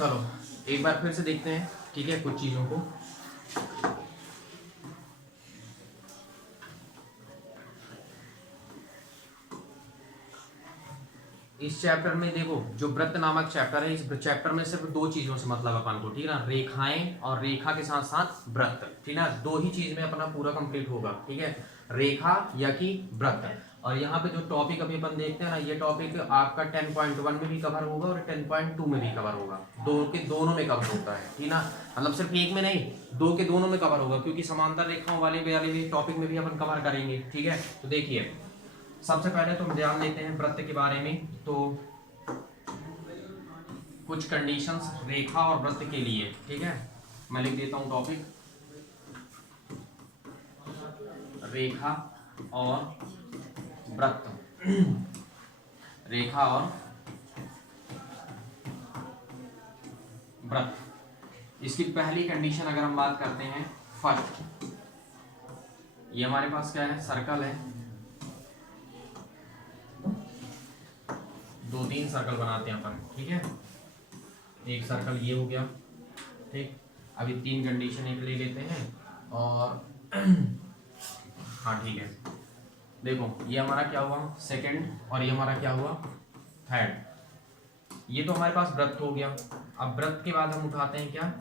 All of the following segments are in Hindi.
चलो एक बार फिर से देखते हैं, ठीक है, कुछ चीज़ों को। इस चैप्टर में देखो, जो वृत्त नामक चैप्टर है, इस चैप्टर में सिर्फ दो चीजों से मतलब अपन को, ठीक है ना, रेखाएं और रेखा के साथ साथ वृत्त, ठीक है ना, दो ही चीज में अपना पूरा कंप्लीट होगा, ठीक है, रेखा या कि वृत्त। और यहाँ पे जो टॉपिक अभी अपन देखते हैं ना, ये टॉपिक आपका 10.1 में भी कवर होगा और 10.2 में भी कवर होगा, दोनों में कवर होता है, ठीक ना, मतलब सिर्फ एक में नहीं, दो के दोनों में कवर होगा, क्योंकि समांतर रेखाओं वाले भी टॉपिक में भी अपन कवर करेंगे, ठीक है। तो देखिए, सबसे पहले तो हम ध्यान देते हैं वृत्त के बारे में। तो कुछ कंडीशंस रेखा और वृत्त के लिए, ठीक है, मैं लिख देता हूं टॉपिक, रेखा और वृत्त। रेखा और वृत्त। इसकी पहली कंडीशन अगर हम बात करते हैं, फर्स्ट, ये हमारे पास क्या है, सर्कल है, दो तीन सर्कल बनाते हैं अपन, ठीक है, एक सर्कल ये हो गया, ठीक। अभी तीन कंडीशन एक ले लेते हैं और हाँ ठीक है, देखो ये हमारा क्या हुआ, सेकंड, और ये हमारा क्या हुआ, थर्ड। ये तो हमारे पास वृत्त हो गया। अब वृत्त के बाद हम उठाते हैं क्या,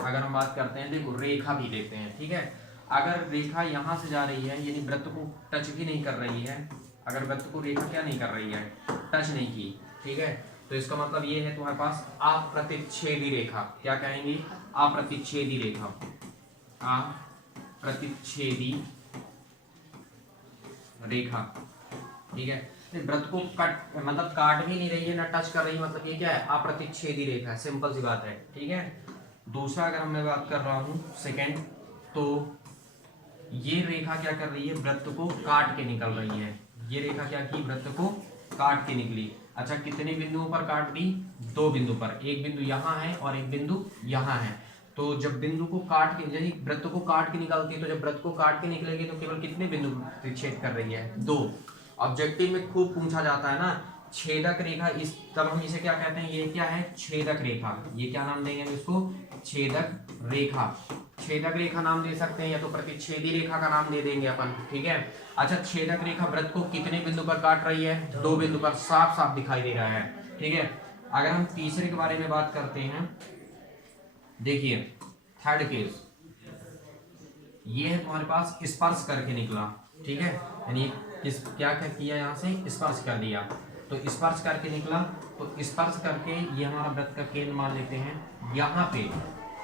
अगर हम बात करते हैं, देखो रेखा भी लेते हैं, ठीक है। अगर रेखा यहाँ से जा रही है, यानी वृत्त को टच भी नहीं कर रही है, अगर वृत्त को रेखा क्या नहीं कर रही है, टच नहीं की, ठीक है, तो इसका मतलब ये है तुम्हारे पास अप्रतिच्छेदी रेखा। क्या कहेंगे, अप्रतिच्छेदी रेखा, अप्रतिच्छेदी रेखा, ठीक है। वृत्त को कट मतलब काट भी नहीं रही है, ना टच कर रही है, मतलब ये क्या है, अप्रतिच्छेदी रेखा है, सिंपल सी बात है, ठीक है। दूसरा अगर मैं बात कर रहा हूं सेकंड, तो ये रेखा क्या कर रही है, वृत्त को काट के निकल रही है। ये रेखा क्या की, वृत्त को काट के निकली। अच्छा, कितने बिंदुओं पर काट दी, दो बिंदु पर, एक बिंदु यहाँ है और एक बिंदु यहाँ है। तो जब बिंदु को काट के, यदि वृत्त को काट के निकलती है, तो जब वृत्त को काट के निकलेगी तो केवल कितने बिंदु छेद कर रही है, दो। ऑब्जेक्टिव में खूब पूछा जाता है ना, छेदक रेखा, इस तब हम इसे क्या कहते हैं, ये क्या है, छेदक रेखा। ये क्या नाम देंगे इसको, छेदक रेखा। छेदक रेखा नाम दे सकते हैं, या तो प्रतिच्छेदी रेखा का नाम दे देंगे अपन, ठीक है। अच्छा, छेदक रेखा वृत्त को कितने बिंदु पर काट रही है, दो बिंदु पर, साफ साफ दिखाई दे रहा है, ठीक है। अगर हम तीसरे के बारे में बात करते हैं, देखिए थर्ड केस, ये है तुम्हारे पास स्पर्श करके निकला, ठीक है, यानी क्या क्या किया, यहाँ से स्पर्श कर दिया, तो स्पर्श करके निकला, तो स्पर्श करके ये हमारा वृत्त का केंद्र मान लेते हैं। यहाँ पे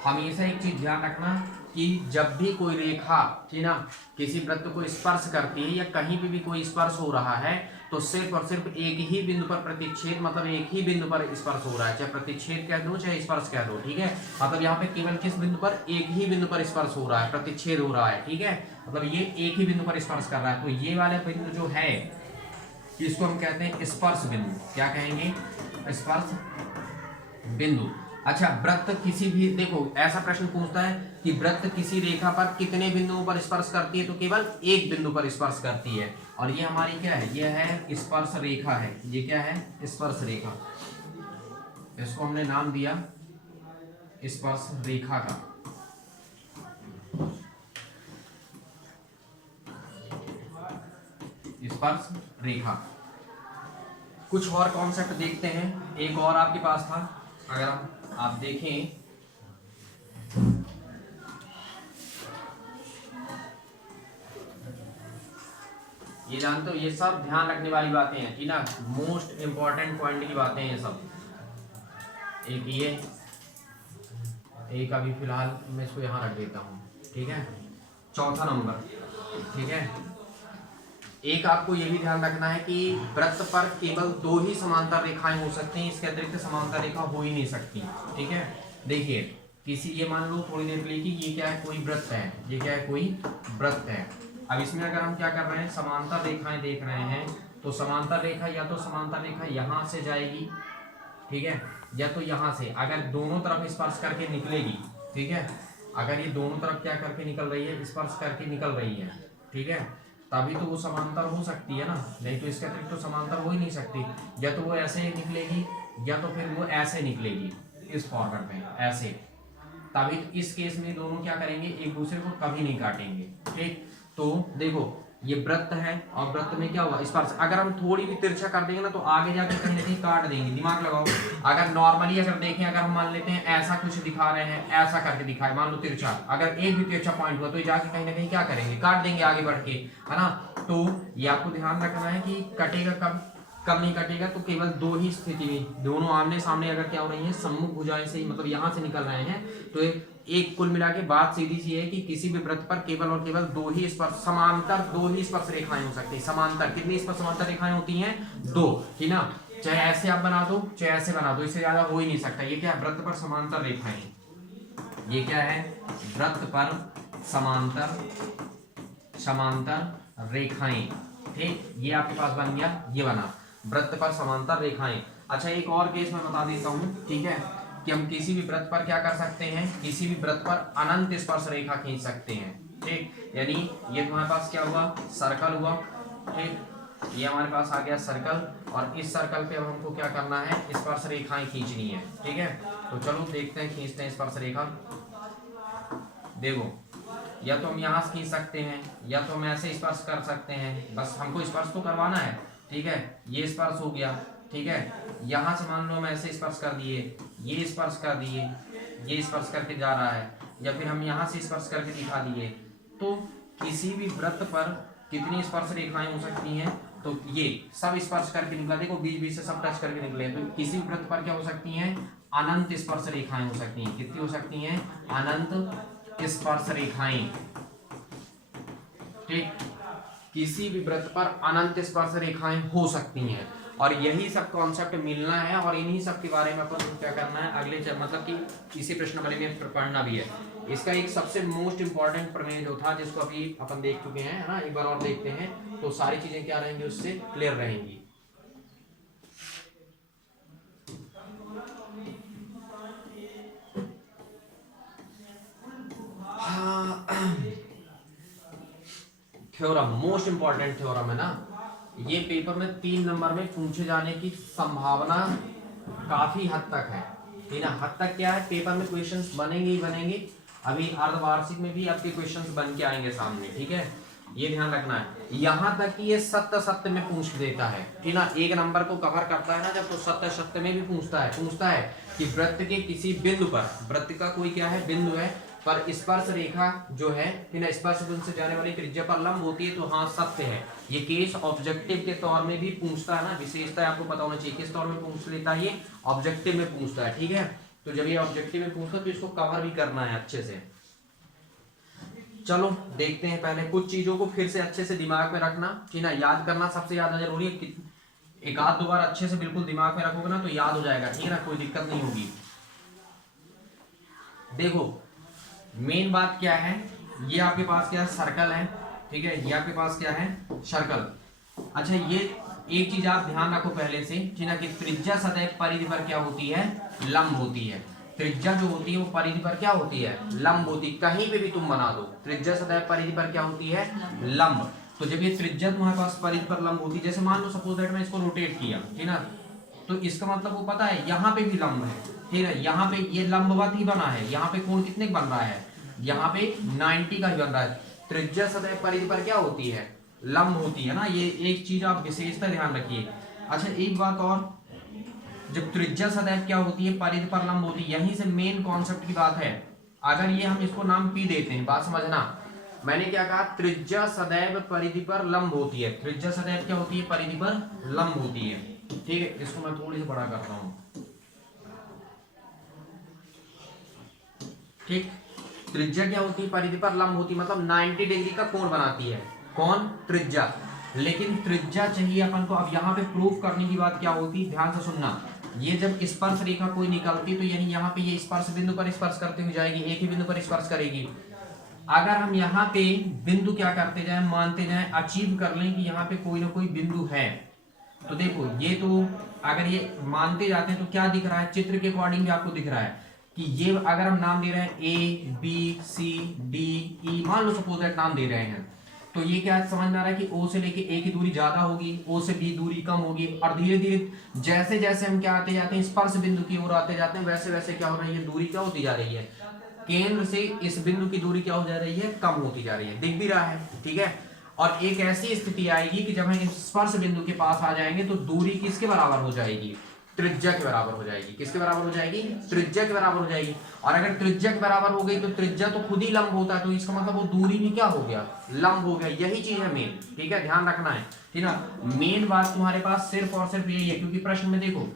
हमेशा एक चीज ध्यान रखना कि जब भी कोई रेखा, ठीक ना, किसी वृत्त को स्पर्श करती है या कहीं भी कोई स्पर्श हो रहा है, तो सिर्फ और सिर्फ एक ही बिंदु पर प्रतिच्छेद, मतलब एक ही बिंदु पर स्पर्श हो रहा है, चाहे प्रतिच्छेद कह दो चाहे स्पर्श कह दो, ठीक है। मतलब यहाँ पे केवल किस बिंदु पर, एक ही बिंदु पर स्पर्श हो रहा है, प्रतिच्छेद हो रहा है, ठीक है, मतलब ये एक ही बिंदु पर स्पर्श कर रहा है। तो ये वाला बिंदु जो है, इसको हम कहते हैं स्पर्श बिंदु। क्या कहेंगे, स्पर्श बिंदु। अच्छा, वृत्त किसी भी, देखो ऐसा प्रश्न पूछता है कि वृत्त किसी रेखा पर कितने बिंदुओं पर स्पर्श करती है, तो केवल एक बिंदु पर स्पर्श करती है, और ये हमारी क्या है, ये है स्पर्श रेखा है। ये क्या है, स्पर्श रेखा, इसको हमने नाम दिया स्पर्श रेखा का। स्पर्श रेखा। कुछ और कॉन्सेप्ट देखते हैं, एक और आपके पास था, अगर आप देखें, ये जानते हो, ये सब ध्यान रखने वाली बातें हैं, ठीक ना, मोस्ट इंपॉर्टेंट पॉइंट की बातें हैं ये सब। एक ये, एक अभी फिलहाल मैं इसको यहाँ रख देता हूँ, ठीक है। चौथा नंबर, ठीक है, एक आपको ये भी ध्यान रखना है कि वृत्त पर केवल दो ही समांतर रेखाएं हो सकती हैं, इसके अतिरिक्त समांतर रेखा हो ही नहीं सकती, ठीक है। देखिए किसी, ये मान लो थोड़ी देर के लिए कि ये क्या है, कोई वृत्त है, ये क्या है, कोई वृत्त है। अब इसमें अगर हम क्या कर रहे हैं, समांतर रेखाएं देख रहे हैं, तो समांतर रेखा या तो समांतर रेखा यहाँ से जाएगी, ठीक है, या तो यहाँ से, अगर दोनों तरफ स्पर्श करके निकलेगी, ठीक है, अगर ये दोनों तरफ क्या करके निकल रही है, स्पर्श करके निकल रही है, ठीक है, तभी तो वो समांतर हो सकती है ना, नहीं तो इसके अतिरिक्त तो समांतर हो ही नहीं सकती। या तो वो ऐसे ही निकलेगी या तो फिर वो ऐसे निकलेगी, इस फॉर्मेट में ऐसे, तभी इस केस में दोनों क्या करेंगे, एक दूसरे को कभी नहीं काटेंगे। ठीक, तो देखो ये वृत्त है और वृत्त में क्या हुआ, स्पर्श। अगर हम थोड़ी भी तिरछा कर देंगे ना तो आगे जाके कहीं ना कहीं काट देंगे, दिमाग लगाओ। अगर नॉर्मली अगर देखें, अगर हम मान लेते हैं ऐसा कुछ दिखा रहे हैं, ऐसा करके दिखाए, मान लो तिरछा, अगर एक भी तिरछा पॉइंट हुआ तो ये जाके कहीं ना कहीं क्या करेंगे, काट देंगे आगे बढ़ के, है ना। तो ये आपको ध्यान रखना है कि कटेगा कब, कब नहीं कटेगा, तो केवल दो ही स्थिति में, दोनों आमने सामने अगर क्या हो रही है, सम्मुख भुजाएं से, मतलब यहाँ से निकल रहे हैं, तो एक कुल मिला के बात सीधी सी है कि किसी भी वृत्त पर केवल और केवल दो ही स्पर्श, समांतर दो ही स्पर्श रेखाएं हो सकती है। समांतर कितनी स्पर्श समांतर रेखाएं होती हैं, दो, ठीक ना। चाहे ऐसे आप बना दो चाहे ऐसे बना दो, इससे ज्यादा हो ही नहीं सकता। ये क्या है, वृत्त पर समांतर रेखाएं। ये क्या है, वृत्त पर समांतर समांतर रेखाएं। ठीक, ये आपके पास बन गया, ये बना वृत्त पर समांतर रेखाएं। अच्छा, एक और केस मैं बता देता हूं, ठीक है, कि हम किसी भी वृत्त पर क्या कर सकते हैं, किसी भी वृत्त पर अनंत स्पर्श रेखा खींच सकते हैं। ठीक, यानी ये तुम्हारे पास क्या हुआ, सर्कल हुआ। ठीक, ये हमारे पास आ गया सर्कल, और इस सर्कल पे अब हमको क्या करना है, स्पर्श रेखाएं खींचनी है। ठीक है, तो चलो देखते हैं, खींचते हैं स्पर्श रेखा। देखो, या तो हम यहाँ से खींच सकते हैं, या तो हम ऐसे स्पर्श कर सकते हैं, बस हमको स्पर्श तो करवाना है। ठीक है, ये स्पर्श हो गया। ठीक है, यहाँ से मान लो हम ऐसे स्पर्श कर दिए, ये स्पर्श कर दिए, ये स्पर्श करके जा रहा है, या फिर हम यहाँ से स्पर्श करके दिखा दिए। तो किसी भी वृत्त पर कितनी स्पर्श रेखाएं हो सकती हैं, तो ये सब स्पर्श करके निकला, देखो बीच बीच से सब टच करके निकले, तो किसी भी वृत्त पर क्या हो सकती हैं, अनंत स्पर्श रेखाएं हो सकती हैं। कितनी हो सकती हैं, अनंत स्पर्श रेखाएं। ठीक, किसी भी वृत्त पर अनंत स्पर्श रेखाएं हो सकती हैं, और यही सब कॉन्सेप्ट मिलना है, और इन्हीं सब के बारे में अपन क्या करना है अगले मतलब कि इसी प्रश्नावली में पढ़ना भी है। इसका एक सबसे मोस्ट इंपॉर्टेंट प्रमेय जो था, जिसको अभी अपन देख चुके हैं, है ना, एक बार और देखते हैं, तो सारी चीजें क्या रहेंगी, उससे क्लियर रहेंगी। थ्योरम, मोस्ट इंपॉर्टेंट थ्योरम है ना, ये पेपर में 3 नंबर में पूछे जाने की संभावना काफी हद तक है। ठीक है, हद तक क्या है, पेपर में क्वेश्चंस बनेंगे ही बनेंगे। अभी अर्धवार्षिक में भी आपके क्वेश्चंस बन के आएंगे सामने। ठीक है, ये ध्यान रखना है। यहाँ तक कि ये सत्य सत्य में पूछ देता है, ठीक ना, 1 नंबर को कवर करता है ना जब, तो सत्य सत्य में भी पूछता है कि वृत्त के किसी बिंदु पर, वृत्त का कोई क्या है, बिंदु है, पर स्पर्श रेखा जो है, स्पर्श बिंदु से जाने वाली त्रिज्या पर लंब होती है, तो हाँ सत्य है। ये केस ऑब्जेक्टिव के तौर में भी पूछता है ना, विशेषता आपको पता होना चाहिए, किस तौर में पूछ लेता है, ये ऑब्जेक्टिव में पूछता है। ठीक है, तो जब ये ऑब्जेक्टिव में पूछता है तो इसको कवर भी करना है अच्छे से। चलो देखते हैं, पहले कुछ चीजों को फिर से अच्छे से दिमाग में रखना, ठीक ना, याद करना सबसे ज्यादा जरूरी है। एक आध दो बार अच्छे से बिल्कुल दिमाग में रखोगे ना तो याद हो जाएगा, ठीक है ना, कोई दिक्कत नहीं होगी। देखो मेन बात क्या है, ये आपके पास क्या है, सर्कल है। ठीक है, ये आपके पास क्या है, सर्कल। अच्छा, ये एक चीज आप ध्यान रखो पहले से, ठीक है, कि त्रिज्या सदैव परिधि पर क्या होती है, लंब होती है। त्रिज्या जो होती है वो परिधि पर क्या होती है, लंब होती है। कहीं पे भी तुम बना दो, त्रिज्या सदैव परिधि पर क्या होती है, लंब। तो जब ये त्रिज्या तुम्हारे पास परिधि पर लंब होती है, जैसे मान लो सपोज दैट मैं इसको रोटेट किया, ठीक ना, तो इसका मतलब वो पता है यहाँ पे भी लंब है, ठीक है, यहाँ पे ये लंबवत ही बना है, यहाँ पे कोण कितने बन रहा है, यहाँ पे 90 का ही बन रहा है। त्रिज्या सदैव परिधि पर क्या होती है, लंब होती है ना, ये एक चीज आप विशेषता ध्यान रखिए। अच्छा, एक बात और, जब त्रिज्या सदैव क्या होती है, परिधि पर लंब होती है, यहीं से मेन कॉन्सेप्ट की बात है। अगर ये हम इसको नाम पी देते हैं, बात समझना, मैंने क्या कहा, त्रिज्या सदैव परिधि पर लंब होती है, त्रिज्या सदैव क्या होती है, परिधि पर लंब होती है। ठीक है, इसको मैं थोड़ी सी बड़ा करता हूं। ठीक, त्रिज्या क्या होती है, परिधि पर लंब होती है, मतलब 90 डिग्री का कोण बनाती है, कौन, त्रिज्या। लेकिन त्रिज्या चाहिए अपन को। अब यहाँ पे प्रूफ करने की बात क्या होती है, ध्यान से सुनना, ये जब स्पर्श रेखा कोई निकलती तो यानी यहाँ पे ये स्पर्श बिंदु पर स्पर्श करते हुए जाएगी, एक ही बिंदु पर स्पर्श करेगी। अगर हम यहाँ पे बिंदु क्या करते जाए, मानते जाए, अचीव कर लें कि यहाँ पे कोई ना कोई बिंदु है, तो देखो ये तो अगर ये मानते जाते हैं तो क्या दिख रहा है, चित्र के अकॉर्डिंग भी आपको दिख रहा है कि ये अगर हम नाम दे रहे हैं A B C D E, मान लो सपोज दैट नाम दे रहे हैं, तो ये क्या समझ में आ रहा है कि ओ से लेके ए की दूरी ज्यादा होगी, ओ से बी दूरी कम होगी, और धीरे धीरे जैसे जैसे हम क्या आते जाते हैं स्पर्श बिंदु की ओर आते जाते हैं, वैसे वैसे क्या हो रही है, दूरी क्या होती जा रही है, केंद्र से इस बिंदु की दूरी क्या हो जा रही है, कम होती जा रही है, दिख भी रहा है, ठीक है। और एक ऐसी स्थिति आएगी कि जब हम स्पर्श बिंदु के पास आ जाएंगे तो दूरी किसके बराबर हो जाएगी, त्रिज्या के बराबर हो जाएगी। किसके बराबर हो जाएगी, त्रिज्या के बराबर हो जाएगी। और अगर त्रिज्या के बराबर हो गई तो त्रिज्या तो खुद ही लंब होता है, तो इसका मतलब वो दूरी भी क्या हो गया, लंब हो गया। यही चीज है मेन, ठीक है, ध्यान रखना है, ठीक ना। मेन बात तुम्हारे पास सिर्फ और सिर्फ यही है, क्योंकि प्रश्न में देखो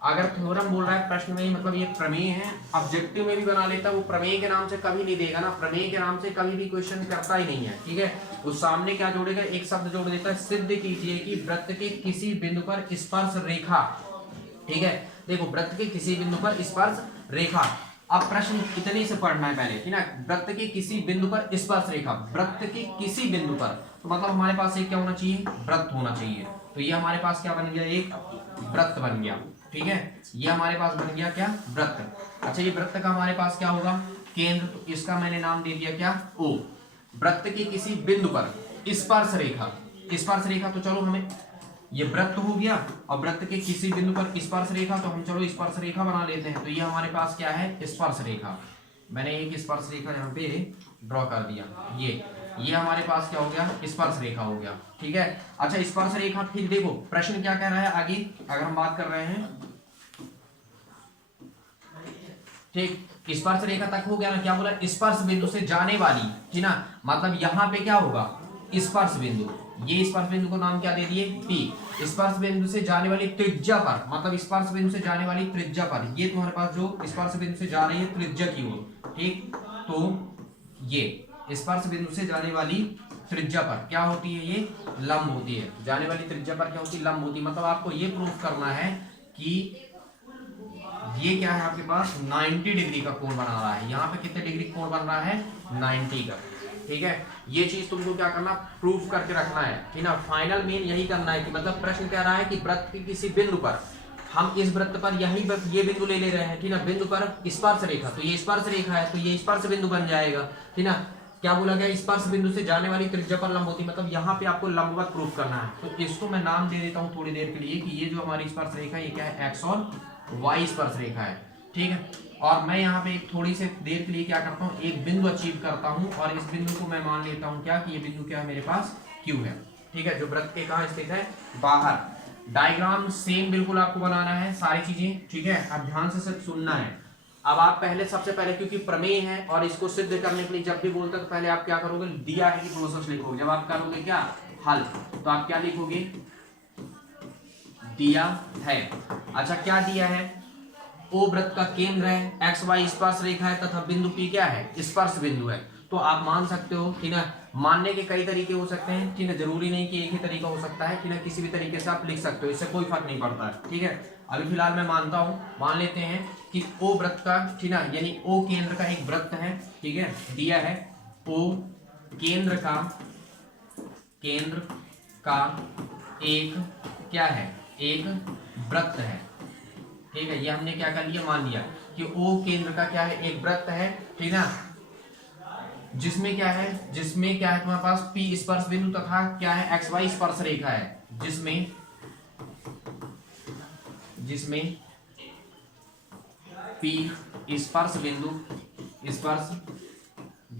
अगर थ्योरम बोल रहा है प्रश्न में, मतलब ये प्रमेय है, ऑब्जेक्टिव में भी बना लेता है, वो प्रमेय के नाम से कभी नहीं देगा ना, प्रमेय के नाम से कभी भी क्वेश्चन करता ही नहीं है, ठीक है। उस सामने क्या जोड़ेगा, एक शब्द जोड़ देता है, सिद्ध कीजिए कि वृत्त के किसी बिंदु पर स्पर्श रेखा, ठीक है। देखो वृत्त के किसी बिंदु पर स्पर्श रेखा, अब प्रश्न इतने से पढ़ना है पहले, ठीक ना। वृत्त के किसी बिंदु पर स्पर्श रेखा, वृत्त के किसी बिंदु पर, तो मतलब हमारे पास एक क्या होना चाहिए, वृत्त होना चाहिए। तो ये हमारे पास क्या बन गया, एक वृत्त बन गया, ठीक है। ये हमारे पास बन गया क्या, वृत्त। अच्छा ये वृत्त का हमारे पास क्या होगा, केंद्र, तो इसका मैंने नाम दे दिया क्या, ओ। वृत्त के किसी बिंदु पर स्पर्श रेखा, स्पर्श रेखा, तो चलो हमें ये वृत्त हो गया, और वृत्त के किसी बिंदु पर स्पर्श रेखा, तो हम चलो स्पर्श रेखा बना लेते हैं। तो ये हमारे पास क्या है, स्पर्श रेखा। मैंने एक स्पर्श रेखा यहाँ पे ड्रॉ कर दिया, ये हमारे पास क्या हो गया, स्पर्श रेखा हो गया, ठीक है। अच्छा स्पर्श रेखा, फिर देखो प्रश्न क्या कह रहा है आगे, अगर हम बात कर रहे हैं, ठीक, स्पर्श रेखा तक हो गया ना, क्या बोला, स्पर्श बिंदु से जाने वाली, ठीक ना, मतलब यहाँ पे क्या होगा, स्पर्श बिंदु, ये स्पर्श बिंदु को नाम क्या दे दिए, पी। स्पर्श बिंदु से जाने वाली त्रिज्या पर, मतलब स्पर्श बिंदु से जाने वाली त्रिज्या पर, ये तुम्हारे पास जो स्पर्श बिंदु से जा रही है त्रिज्या की ओर, ठीक, तो ये स्पर्श बिंदु से जाने वाली त्रिज्या पर क्या होती है, ये लंब होती है। जाने वाली त्रिज्या पर क्या होती है, लंब होती है। मतलब आपको ये प्रूफ करना है कि ये क्या है आपके पास 90 डिग्री का कोण बना रहा है। यहाँ पे कितने डिग्री कोण बन रहा है, 90 का, ठीक है। ये चीज तुमको क्या करना, प्रूफ करके रखना है, ठीक ना। फाइनल मेन यही करना है कि मतलब प्रश्न कह रहा है कि वृत्त के किसी बिंदु पर, हम इस वृत्त पर यही ये बिंदु ले रहे हैं, ठीक ना, बिंदु पर स्पर्श रेखा, तो ये स्पर्श रेखा है, तो ये स्पर्श बिंदु बन जाएगा, ठीक ना। क्या बोला गया, स्पर्श बिंदु से जाने वाली त्रिज्या पर लंब होती, मतलब यहाँ पे आपको लंबवत प्रूफ करना है। तो इसको मैं नाम दे देता हूँ थोड़ी देर के लिए कि ये जो हमारी स्पर्श रेखा है, ये क्या है, एक्स और वाई स्पर्श रेखा है, ठीक है। और मैं यहाँ पे एक थोड़ी सी देर के लिए क्या करता हूँ, एक बिंदु अचीव करता हूँ, और इस बिंदु को मैं मान लेता हूँ क्या, कि ये बिंदु क्या है मेरे पास, क्यू है, ठीक है, जो वृत्त के कहाँ स्थित है, बाहर। डायग्राम सेम बिल्कुल आपको बनाना है, सारी चीजें, ठीक है। अब ध्यान से सिर्फ सुनना है। अब आप पहले, सबसे पहले, क्योंकि प्रमेय है और इसको सिद्ध करने के लिए जब भी बोलते हैं तो पहले आप क्या करोगे, दिया है कि प्रोसेस लिखोगे। जब आप करोगे क्या, हल, तो आप क्या लिखोगे, दिया है। अच्छा क्या दिया है, ओ वृत्त का केंद्र है, एक्स वाई स्पर्श रेखा है, तथा बिंदु पी क्या है, स्पर्श बिंदु है। तो आप मान सकते हो, ठीक है। मानने के कई तरीके हो सकते हैं, ठीक है, जरूरी नहीं कि एक ही तरीका हो सकता है, ठीक है, किसी भी तरीके से आप लिख सकते हो, इससे कोई फर्क नहीं पड़ता है, ठीक है। अभी फिलहाल मैं मानता हूं, मान लेते हैं कि ओ वृत्त का, ठीक है, यानी ओ केंद्र का एक वृत्त है, ठीक है, दिया है, ओ केंद्र का एक क्या है, एक वृत्त है, ठीक है। ये हमने क्या कर लिया, मान लिया कि ओ केंद्र का क्या है, एक वृत्त है, ठीक है, जिसमें क्या है, तुम्हारे पास पी स्पर्श बिंदु तथा क्या है, एक्स वाई स्पर्श रेखा है, जिसमें पी स्पर्श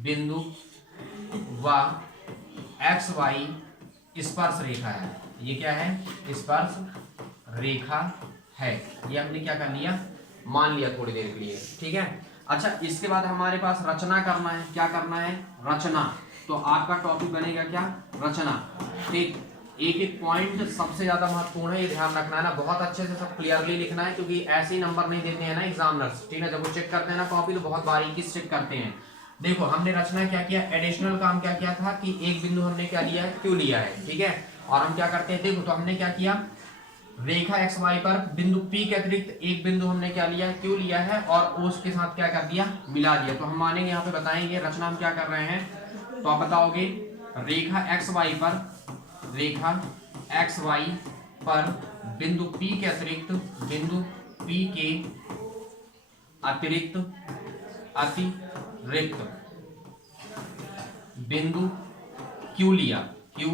बिंदु व एक्स वाई स्पर्श रेखा है। ये क्या है, स्पर्श रेखा है। ये हमने क्या कर लिया, मान लिया थोड़ी देर के लिए, ठीक है। अच्छा इसके बाद हमारे पास रचना करना है, क्या करना है, रचना। तो आपका टॉपिक बनेगा क्या, रचना, ठीक। एक एक पॉइंट सबसे ज्यादा महत्वपूर्ण है, ये ध्यान रखना है ना, बहुत अच्छे से सब क्लियरली लिखना है, क्योंकि ऐसे ही नंबर नहीं देते हैं ना एग्जामिनर्स, ठीक है। जब वो चेक करते हैं ना कॉपी, तो बहुत बारीकी से चेक करते हैं। देखो हमने रचना क्या किया, एडिशनल काम क्या किया था कि एक बिंदु हमने क्या लिया है, क्यू लिया है, ठीक है। और हम क्या करते हैं, देखो तो हमने क्या किया, रेखा एक्स वाई पर बिंदु पी के अतिरिक्त एक बिंदु हमने क्या लिया है, क्यू लिया है, और उसके साथ क्या कर दिया, मिला दिया। तो हम मानेंगे, यहाँ पे बताएंगे रचना हम क्या कर रहे हैं, तो आप बताओगे रेखा एक्स वाई पर बिंदु पी के अतिरिक्त बिंदु क्यू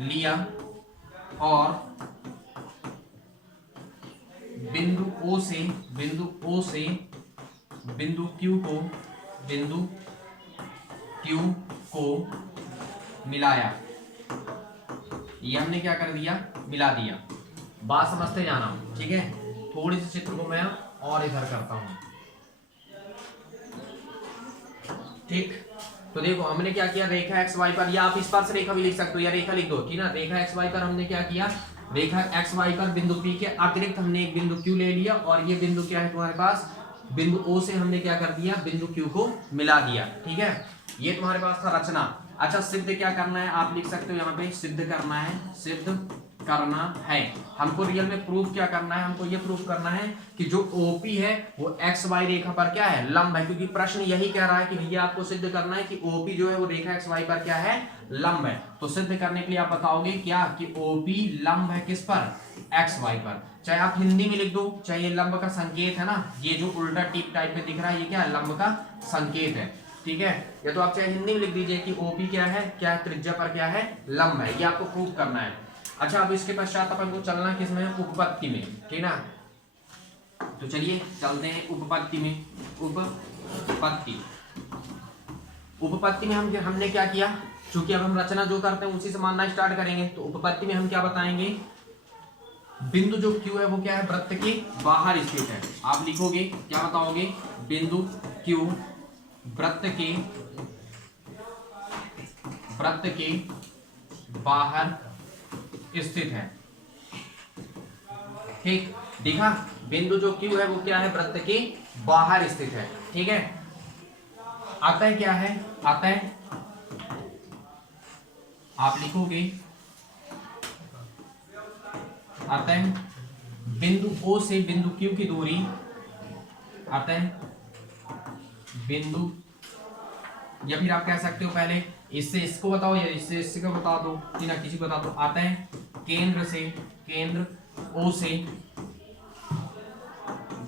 लिया और बिंदु ओ से बिंदु क्यू को मिलाया। ये हमने क्या कर दिया, मिला दिया। बात समझते जाना, ठीक है। थोड़ी सी चित्र को मैं और इधर करता हूं, ठीक। तो देखो हमने क्या किया, रेखा एक्स वाई पर, या आप स्पर्श रेखा भी लिख सकते हो या रेखा लिख दो, ठीक ना। रेखा एक्स वाई पर हमने क्या किया, रेखा एक्स वाई पर बिंदु पी के अतिरिक्त हमने एक बिंदु क्यू ले लिया, और ये बिंदु क्या है तुम्हारे पास, बिंदु ओ से हमने क्या कर दिया, बिंदु क्यू को मिला दिया, ठीक है। ये तुम्हारे पास था रचना। अच्छा, सिद्ध क्या करना है, आप लिख सकते हो यहाँ पे, सिद्ध करना है। हमको रियल में प्रूफ क्या करना है, हमको ये प्रूफ करना है कि जो ओपी है वो एक्स वाई रेखा पर क्या है, लंब है। क्योंकि प्रश्न यही कह रहा है कि भैया आपको सिद्ध करना है कि ओपी जो है वो रेखा एक्स वाई पर क्या है, लंब है। तो सिद्ध करने के लिए आप बताओगे क्या कि ओपी लंब है किस पर, एक्स वाई पर। चाहे आप हिंदी में लिख दो, चाहे ये लंब का संकेत है ना, ये जो उल्टा टिप टाइप में दिख रहा है ये क्या है, लंब का संकेत है, ठीक है। या तो आप चाहे हिंदी में लिख दीजिए कि ओपी क्या है, त्रिज्या पर क्या है, लंब है। ये आपको प्रूफ करना है। अच्छा, अब इसके पश्चात अपन को चलना किसमें, उपपत्ति में, ठीक ना। तो चलिए चलते हैं उपपत्ति में। उपपत्ति में हमने क्या किया, चूंकि अब हम रचना जो करते हैं उसी से मानना स्टार्ट करेंगे। तो उपपत्ति में हम क्या बताएंगे, बिंदु जो क्यू है वो क्या है, वृत्त के बाहर स्थित है। आप लिखोगे क्या बताओगे, बिंदु क्यू वृत्त के बाहर स्थित है, ठीक। देखा, बिंदु जो क्यू है वो क्या है, वृत्त के बाहर स्थित है, ठीक है। आता है क्या है, आता है, आप लिखोगे आता है बिंदु ओ से बिंदु क्यू की दूरी, आता है बिंदु, या फिर आप कह सकते हो पहले इससे इसको बताओ या इससे इससे को बता दो, ना किसी को बता दो। आता है केंद्र ओ से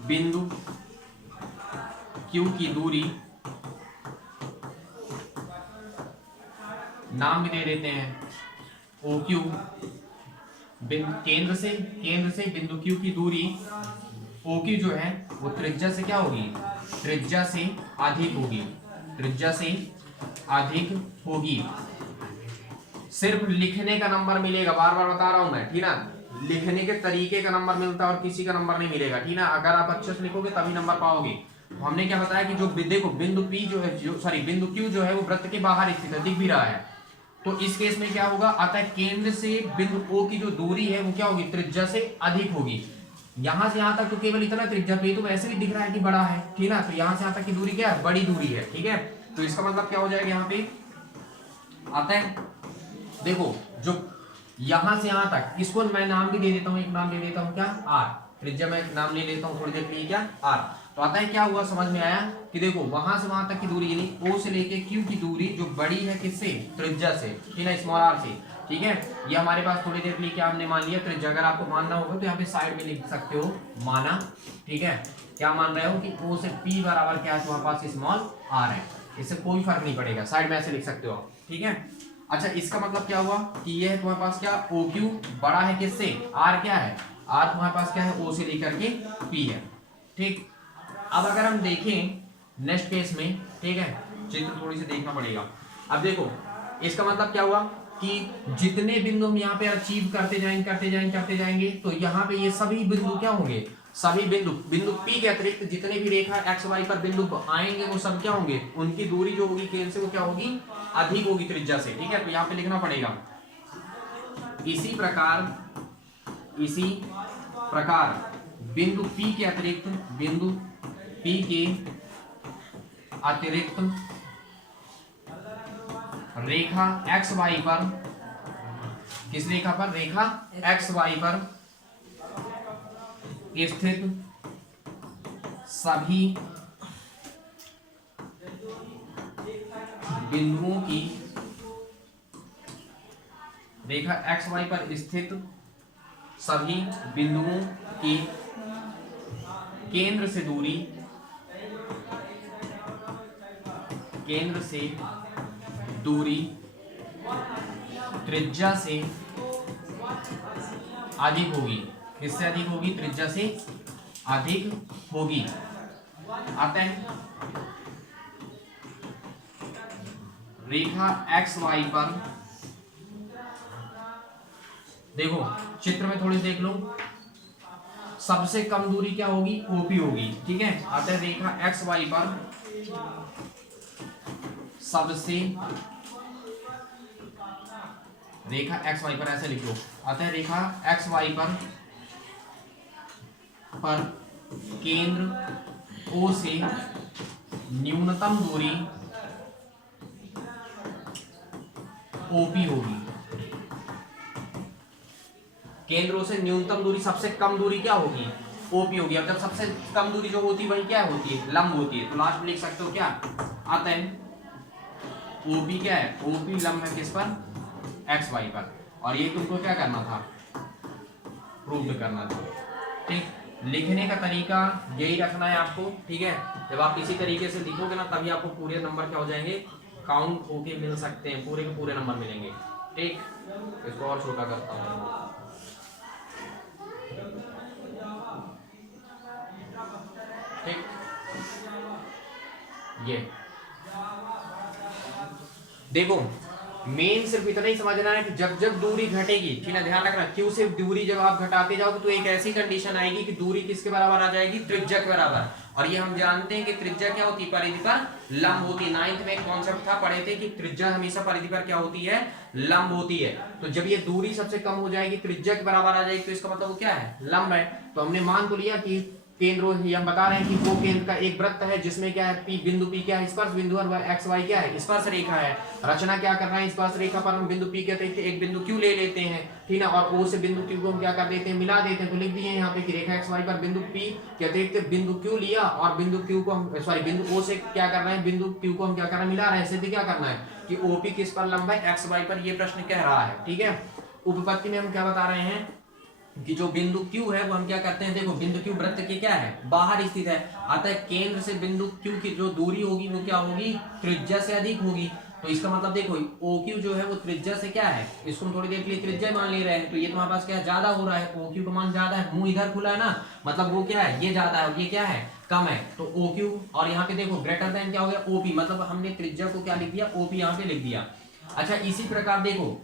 बिंदु क्यू की दूरी, नाम भी दे देते हैं ओ क्यू। केंद्र से बिंदु क्यू की दूरी ओ क्यू जो है वो त्रिज्या से क्या होगी, त्रिज्या से अधिक होगी। सिर्फ लिखने का नंबर मिलेगा, बार बार बता रहा हूं मैं, ठीक ना। लिखने के तरीके का नंबर मिलता है और किसी का नंबर नहीं मिलेगा, ठीक ना। अगर आप अच्छे से लिखोगे तभी नंबर पाओगे। तो हमने क्या बताया कि जो देखो बिंदु पी जो है, बिंदु क्यू जो है वो वृत्त के बाहर स्थित है, दिख भी रहा है। तो इस केस में क्या होगा, अतः केंद्र से बिंदु ओ की जो दूरी है वो क्या होगी, त्रिज्या से अधिक होगी। यहां से यहां तक तो केवल इतना त्रिज्या पे, तो वैसे भी दिख रहा है कि बड़ा है, ठीक ना। तो यहां से यहां तक की दूरी क्या है, बड़ी दूरी है, ठीक है। तो इसका मतलब क्या हो जाएगा, यहाँ पे आता है, देखो जो यहां से यहां तक, इसको मैं नाम भी दे देता हूं, एक नाम दे देता हूं क्या, आर। त्रिज्या में एक नाम ले लेता हूं थोड़ी देर के लिए, क्या, आर। तो आता है क्या हुआ, समझ में आया कि देखो वहां से वहां तक की दूरी, यानी ओ से लेके क्यू की दूरी जो बड़ी है किससे, त्रिज्या से, ठीक है, स्मॉल आर से, ठीक है। ये हमारे पास थोड़ी देर के लिए क्या हमने मान लिया, त्रिज्या। अगर आपको मानना होगा तो यहाँ पे साइड में लिख सकते हो माना, ठीक है। क्या मान रहे हो कि ओ से पी बराबर क्या है, तुम्हारे पास स्मॉल आर है। इससे कोई फर्क नहीं पड़ेगा, साइड में ऐसे लिख सकते हो, ठीक है। अच्छा, इसका मतलब क्या हुआ कि ये है तुम्हारे पास क्या, ओ क्यू बड़ा है किससे, आर क्या है, आर तुम्हारे पास क्या है, ओ से लेकर के पी है, ठीक। अब अगर हम देखें नेक्स्ट केस में, ठीक है, चित्र थोड़ी सी देखना पड़ेगा। अब देखो इसका मतलब क्या हुआ कि जितने बिंदु हम यहाँ पे अचीव करते जाएंगे, तो यहाँ पे ये सभी बिंदु क्या होंगे, सभी बिंदु पी के अतिरिक्त जितने भी रेखा एक्स वाई पर बिंदु आएंगे वो सब क्या होंगे, उनकी दूरी जो होगी केंद्र से वो क्या होगी, अधिक होगी त्रिज्या से, ठीक है। तो यहाँ पे लिखना पड़ेगा इसी प्रकार बिंदु पी के अतिरिक्त रेखा एक्स वाई पर, किस रेखा पर, रेखा एक्स वाई पर स्थित सभी बिंदुओं की, रेखा एक्स वाई पर स्थित सभी बिंदुओं की केंद्र से दूरी त्रिज्या से अधिक होगी। किससे अधिक होगी? त्रिज्या से अधिक होगी। आता है रेखा एक्स वाई पर, देखो चित्र में थोड़ी देख लो, सबसे कम दूरी क्या होगी? ओपी होगी। ठीक है, आता है रेखा एक्स वाई पर सबसे, रेखा एक्स वाई पर ऐसे लिख लो, आता है रेखा एक्स वाई पर केंद्र ओ से न्यूनतम दूरी ओपी होगी। केंद्रों से न्यूनतम दूरी, सबसे कम दूरी क्या होगी? ओपी होगी। अब जब सबसे कम दूरी जो होती है वही क्या होती है? लंब होती है। तो लास्ट में लिख सकते हो क्या आता है? ओपी क्या है? ओपी लंब है किस पर? एक्स वाई पर। और ये तुमको क्या करना था? प्रूव करना था। ठीक, लिखने का तरीका यही रखना है आपको। ठीक है, जब आप इसी तरीके से लिखोगे ना तभी आपको पूरे नंबर क्या हो जाएंगे? काउंट होके मिल सकते हैं, पूरे के पूरे नंबर मिलेंगे। ठीक, इसको और छोटा करता हूँ। ठीक, ये देखो मेन सिर्फ इतना ही समझना है कि जब जब दूरी घटेगी, ठीक है, ध्यान रखना, क्यू से दूरी जब आप घटाते जाओगे तो एक ऐसी कंडीशन आएगी कि दूरी किसके बराबर आ जाएगी? त्रिज्या के बराबर। और ये हम जानते हैं कि त्रिज्या क्या होती है? परिधि पर लंब होती है। 9th में एक कॉन्सेप्ट था, पढ़े थे कि त्रिज्या हमेशा परिधि पर क्या होती है? लंब होती है। तो जब ये दूरी सबसे कम हो जाएगी, त्रिज्या के बराबर आ जाएगी, तो इसका मतलब वो क्या है? लंब है। तो हमने मान तो लिया कि केंद्र, हम बता रहे हैं कि वो केंद्र का एक वृत्त है जिसमें क्या है? पी बिंदु, पी क्या है? स्पर्श बिंदु, और एक्स वाई क्या है? स्पर्श रेखा है। रचना क्या कर रहा है? स्पर्श रेखा पर हम बिंदु पी कहते हैं, एक बिंदु क्यू ले लेते हैं, ठीक है, और ओ से बिंदु क्यू को हम क्या कर देते हैं? मिला देते हैं। तो लिख दिए यहाँ पे कि रेखा एक्स वाई पर बिंदु पी कहते हैं, बिंदु क्यू लिया और बिंदु क्यू को हम, सॉरी, बिंदु ओ से क्या कर रहे हैं? बिंदु क्यू को हम क्या कर रहे हैं? मिला रहे हैं। सिद्ध क्या करना है कि ओपी किस पर लंब है? एक्स वाई पर। ये प्रश्न कह रहा है। ठीक है, उपपत्ति में हम क्या बता रहे हैं कि जो बिंदु Q है वो हम क्या करते हैं? देखो बिंदु Q वृत्त के क्या है? बाहर स्थित है। अतः केंद्र से बिंदु Q की जो दूरी होगी वो क्या होगी? त्रिज्या से अधिक होगी। तो इसका मतलब देखो OQ जो है वो त्रिज्या से क्या है? इसको हम थोड़ी देर के लिए त्रिज्या मान ले रहे हैं, तो ये तुम्हारे पास क्या ज्यादा हो रहा है? OQ का मान ज्यादा है, मुंह इधर खुला है ना, मतलब वो क्या है? ये ज्यादा है, ये क्या है? कम है। तो OQ, और यहाँ पे देखो ग्रेटर देन क्या हो गया? OP, मतलब हमने त्रिज्या को क्या लिख दिया? OP यहाँ पे लिख दिया। अच्छा, इसी प्रकार देखो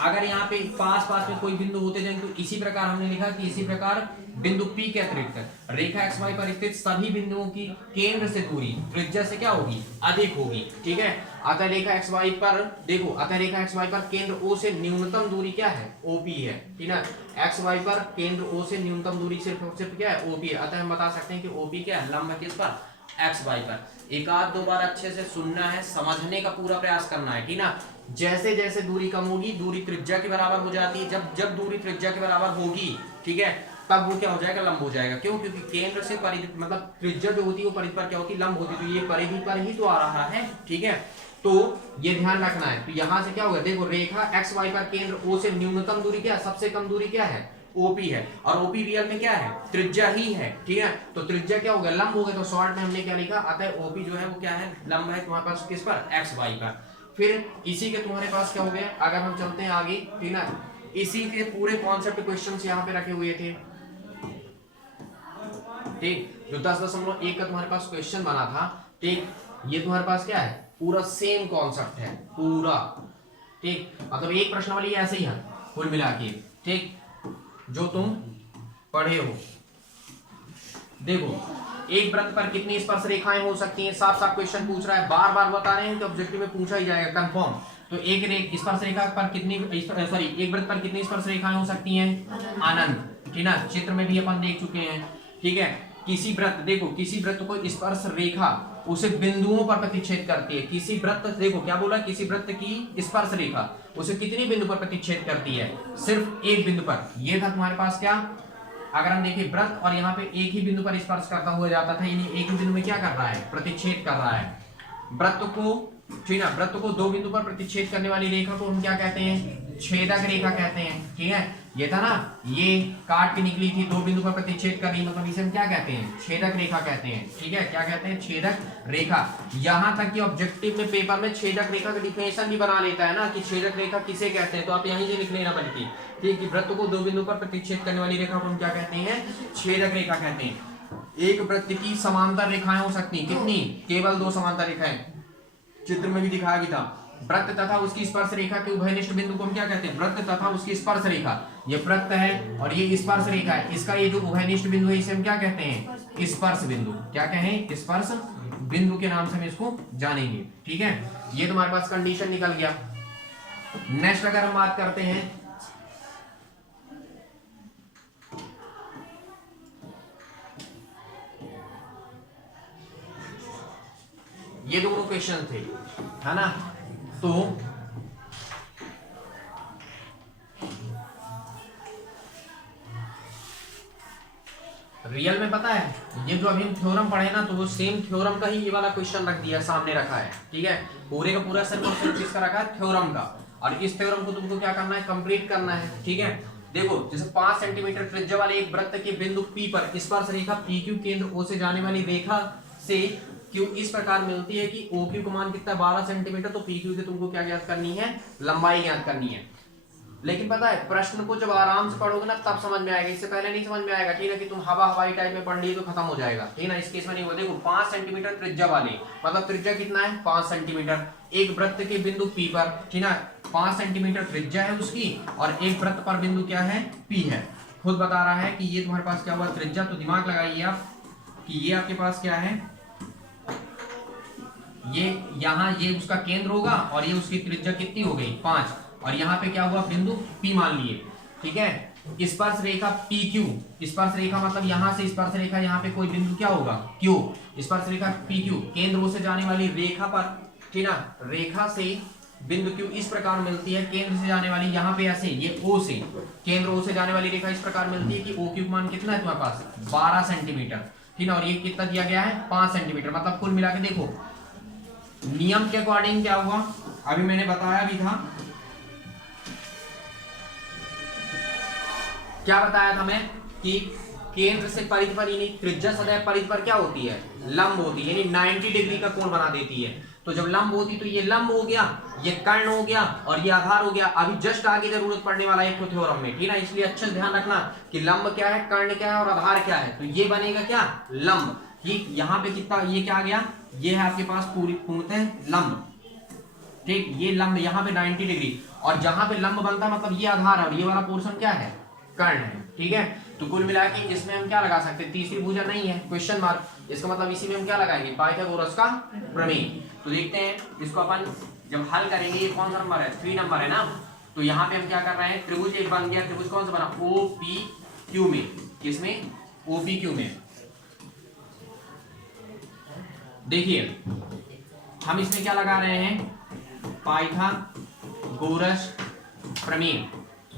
अगर यहाँ पे पास पास में कोई बिंदु होते जाएंगे तो इसी प्रकार हमने लिखा कि इसी प्रकार बिंदु P के अतिरिक्त रेखा एक्स वाई पर स्थित सभी बिंदुओं की केंद्र से दूरी त्रिज्या से क्या होगी? अधिक होगी। ठीक है, अतः रेखा एक्स वाई पर देखो, अतः रेखा एक्स वाई पर केंद्र O से न्यूनतम दूरी क्या है? OP है। ठीक है, एक्स वाई पर केंद्र O से न्यूनतम दूरी सिर्फ क्या है? OP है। अतः हम बता सकते हैं कि OP क्या है? लंब है किस पर? एक्स वाई पर। एक आध दो बार अच्छे से सुनना है, समझने का पूरा प्रयास करना है। ठीक ना, जैसे जैसे दूरी कम होगी दूरी त्रिज्या के बराबर हो जाती है। जब जब दूरी त्रिज्या के बराबर होगी, ठीक है, तब वो क्या हो जाएगा? लंब हो जाएगा। क्यों? क्योंकि केंद्र से परिधि, मतलब त्रिज्या जो होती है वो परिधि पर क्या होती है? लंब होती है। तो ये परिधि पर ही तो आ रहा है। ठीक है, तो ये ध्यान रखना है। तो यहां से क्या होगा? देखो रेखा एक्स वाई पर केंद्र O से न्यूनतम दूरी क्या है? सबसे कम दूरी क्या है? OP है। और OP रियल में क्या है? त्रिज्या ही है। ठीक है, तो त्रिज्या क्या हो गया? लंब हो गया। तो शॉर्ट में हमने क्या लिखा? अतः OP जो है वो क्या है? लंब है तुम्हारे पास किस पर? एक्स वाई पर। फिर इसी के तुम्हारे पास क्या हो गया? अगर हम चलते हैं आगे, ठीक है, इसी के पूरे कॉन्सेप्ट क्वेश्चंस यहाँ पे रखे हुए थे। ठीक, जो 10.1 का तुम्हारे पास क्वेश्चन बना था, ठीक, ये तुम्हारे पास क्या है? पूरा सेम कॉन्सेप्ट है पूरा। ठीक, मतलब एक प्रश्नावली ऐसे ही है कुल मिला के, ठीक, जो तुम पढ़े हो। देखो एक वृत्त पर कितनी स्पर्श रेखाएं हो सकती हैं? साफ साफ क्वेश्चन पूछ रहा है, बार बार बता रहे हैं कि ऑब्जेक्टिव में पूछा ही जाएगा कंफर्म। तो एक स्पर्श रेखा पर कितनी, सॉरी, एक वृत्त पर कितनी स्पर्श रेखाएं हो सकती हैं? अनंत। ठीक ना, चित्र में भी अपन देख चुके हैं। ठीक है, किसी वृत्त, देखो किसी वृत्त को स्पर्श रेखा उसे बिंदुओं पर प्रतिच्छेद करती है। किसी वृत्त, देखो क्या बोला? किसी वृत्त की स्पर्श रेखा उसे कितनी बिंदु पर प्रतिच्छेद करती है? सिर्फ एक बिंदु पर। ये था तुम्हारे पास क्या? अगर हम देखें वृत्त, और यहाँ पे एक ही बिंदु पर स्पर्श करता हुआ जाता था, यानी एक ही बिंदु में क्या कर रहा है? प्रतिच्छेद कर रहा है। वृत्त को, ठीक है, वृत्त को दो बिंदु पर प्रतिच्छेद करने वाली रेखा को हम क्या कहते हैं? छेदक रेखा कहते हैं। ठीक है, ये था ना, ये काट के निकली थी, दो बिंदु पर प्रतिच्छेद कर रही, मतलब इसे हम क्या कहते हैं, छेदक रेखा कहते हैं। ठीक है, क्या कहते हैं, छेदक रेखा। यहां तक कि ऑब्जेक्टिव में पेपर में छेदक रेखा का डिफिनेशन भी बना लेता है ना कि छेदक रेखा किसे कहते हैं, तो आप यहीं से लिख लेना बल्कि, ठीक है, वृत्त को दो बिंदु पर प्रतिच्छेद करने वाली रेखा को हम क्या कहते हैं, छेदक रेखा कहते हैं। एक वृत्त की समांतर रेखाएं हो सकती हैं, कितनी, केवल दो समांतर रेखाएं, चित्र में भी दिखाया गया था। वृत्त तथा उसकी स्पर्श रेखा के उभयनिष्ठ बिंदु को हम क्या कहते हैं, वृत्त तथा उसकी स्पर्श रेखा। ये वृत्त है और ये स्पर्श रेखा है, इसका ये जो उभयनिष्ठ बिंदु है इसे हम क्या कहते हैं, स्पर्श बिंदु। क्या कहें, स्पर्श बिंदु के नाम से हम इसको जानेंगे। ठीक है, ये तुम्हारे पास कंडीशन निकल गया। नेक्स्ट अगर हम बात करते हैं, ये दोनों क्वेश्चन थे, है ना, तो रियल में पता है, ये जो अभी हम थ्योरम पढ़े ना, तो वो सेम थ्योरम का ही ये वाला क्वेश्चन रख दिया, सामने रखा है। ठीक है, पूरे का पूरा सिर्फ और सिर्फ किसका रखा है, थ्योरम का। और इस थ्योरम को तुमको क्या करना है, कंप्लीट करना है। ठीक है, देखो जैसे 5 सेंटीमीटर त्रिज्या वाले एक वृत्त के बिंदु P पर स्पर्श रेखा PQ केंद्र O से जाने वाली रेखा से Q इस प्रकार मिलती है कि OQ का मान कितना, 12 सेंटीमीटर, तो PQ की तुमको क्या ज्ञात करनी है, लंबाई ज्ञात करनी है। लेकिन पता है, प्रश्न को जब आराम से पढ़ोगे ना तब समझ में आएगा, इससे पहले नहीं समझ में आएगा। ठीक है, कि तुम हवाई टाइप में पढ़ लिए तो खत्म हो जाएगा। ठीक है ना, इस केस में नहीं हो। देखो 5 सेंटीमीटर त्रिज्या वाले, मतलब त्रिज्या कितना है, 5 सेंटीमीटर, एक वृत्त के बिंदु P पर, ठीक है, 5 सेंटीमीटर त्रिज्या है उसकी, और एक वृत्त पर बिंदु क्या है, P है। खुद बता रहा है कि ये तुम्हारे पास क्या हुआ, त्रिज्या। तो दिमाग लगाइए आप कि ये आपके पास क्या है, ये यहाँ ये उसका केंद्र होगा और ये उसकी त्रिज्या कितनी हो गई, 5, और यहाँ पे क्या हुआ, बिंदु P मान लिए। ठीक है, स्पर्श रेखा PQ, स्पर्श रेखा मतलब यहाँ से स्पर्श रेखा, यहाँ पे कोई बिंदु क्या होगा, Q, स्पर्श रेखा PQ केंद्र O से जाने वाली रेखा पर, ठीक ना, रेखा से बिंदु Q इस प्रकार मिलती है, केंद्र से जाने वाली, यहाँ पे ऐसे ये O से, केंद्र O से जाने वाली रेखा इस प्रकार मिलती है कि OQ मान कितना है तुम्हारे पास, 12 सेंटीमीटर। ठीक है, और ये कितना दिया गया है, 5 सेंटीमीटर। मतलब कुल मिला के देखो, नियम के अकॉर्डिंग क्या हुआ, अभी मैंने बताया भी था, क्या बताया था मैं, कि केंद्र से परिधि पर, यानी त्रिज्या सदैव परिधि पर क्या होती है, लंब होती है, यानी 90 डिग्री का कोण बना देती है। तो जब लंब होती तो ये लंब हो गया, ये कर्ण हो गया, और ये आधार हो गया। अभी जस्ट आगे जरूरत पड़ने वाला है एक थ्योरम में, ठीक है, इसलिए अच्छे से ध्यान रखना कि लंब क्या है, कर्ण क्या है और आधार क्या है। तो ये बनेगा क्या, लंब। ठीक, यहाँ पे कितना, ये क्या आ गया, ये है आपके पास पूरी पूर्णतः लंब। ठीक, ये लंब यहाँ पे 90 डिग्री, और जहां पे लंब बनता है मतलब ये आधार है, और ये वाला पोर्शन क्या है, कर्ण है। ठीक है, तो कुल मिला के इसमें हम क्या लगा सकते हैं, तीसरी भुजा नहीं है, क्वेश्चन मार्क। इसका मतलब इसी में हम क्या लगाएंगे, पाइथागोरस का प्रमेय। तो देखते हैं इसको अपन जब हल करेंगे, ये कौन सा नंबर है, 3 नंबर है ना। तो यहाँ पे हम क्या कर रहे हैं, त्रिभुज एक बन गया, त्रिभुज कौन सा बना, OPQ में, किसमें, OPQ में। देखिए हम इसमें क्या लगा रहे हैं, पाइथागोरस प्रमेय।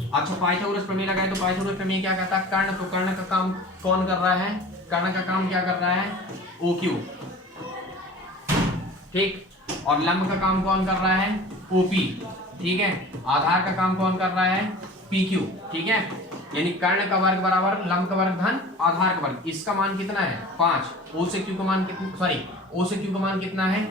अच्छा, पाइथागोरस प्रमेय लगाए तो पाइथागोरस प्रमेय क्या कहता है, कर्ण, तो कर्ण का काम कौन कर रहा है, कर्ण का काम क्या कर रहा है, OQ। ठीक, और लंब का काम कौन कर रहा है, OP। ठीक है, आधार का काम कौन कर रहा है, PQ। ठीक है, यानी कर्ण का वर्ग बराबर लंब का वर्ग धन आधार का वर्ग। इसका मान कितना है, 5। O से Q का मान कितना, सॉरी O से Q का मान कितना है,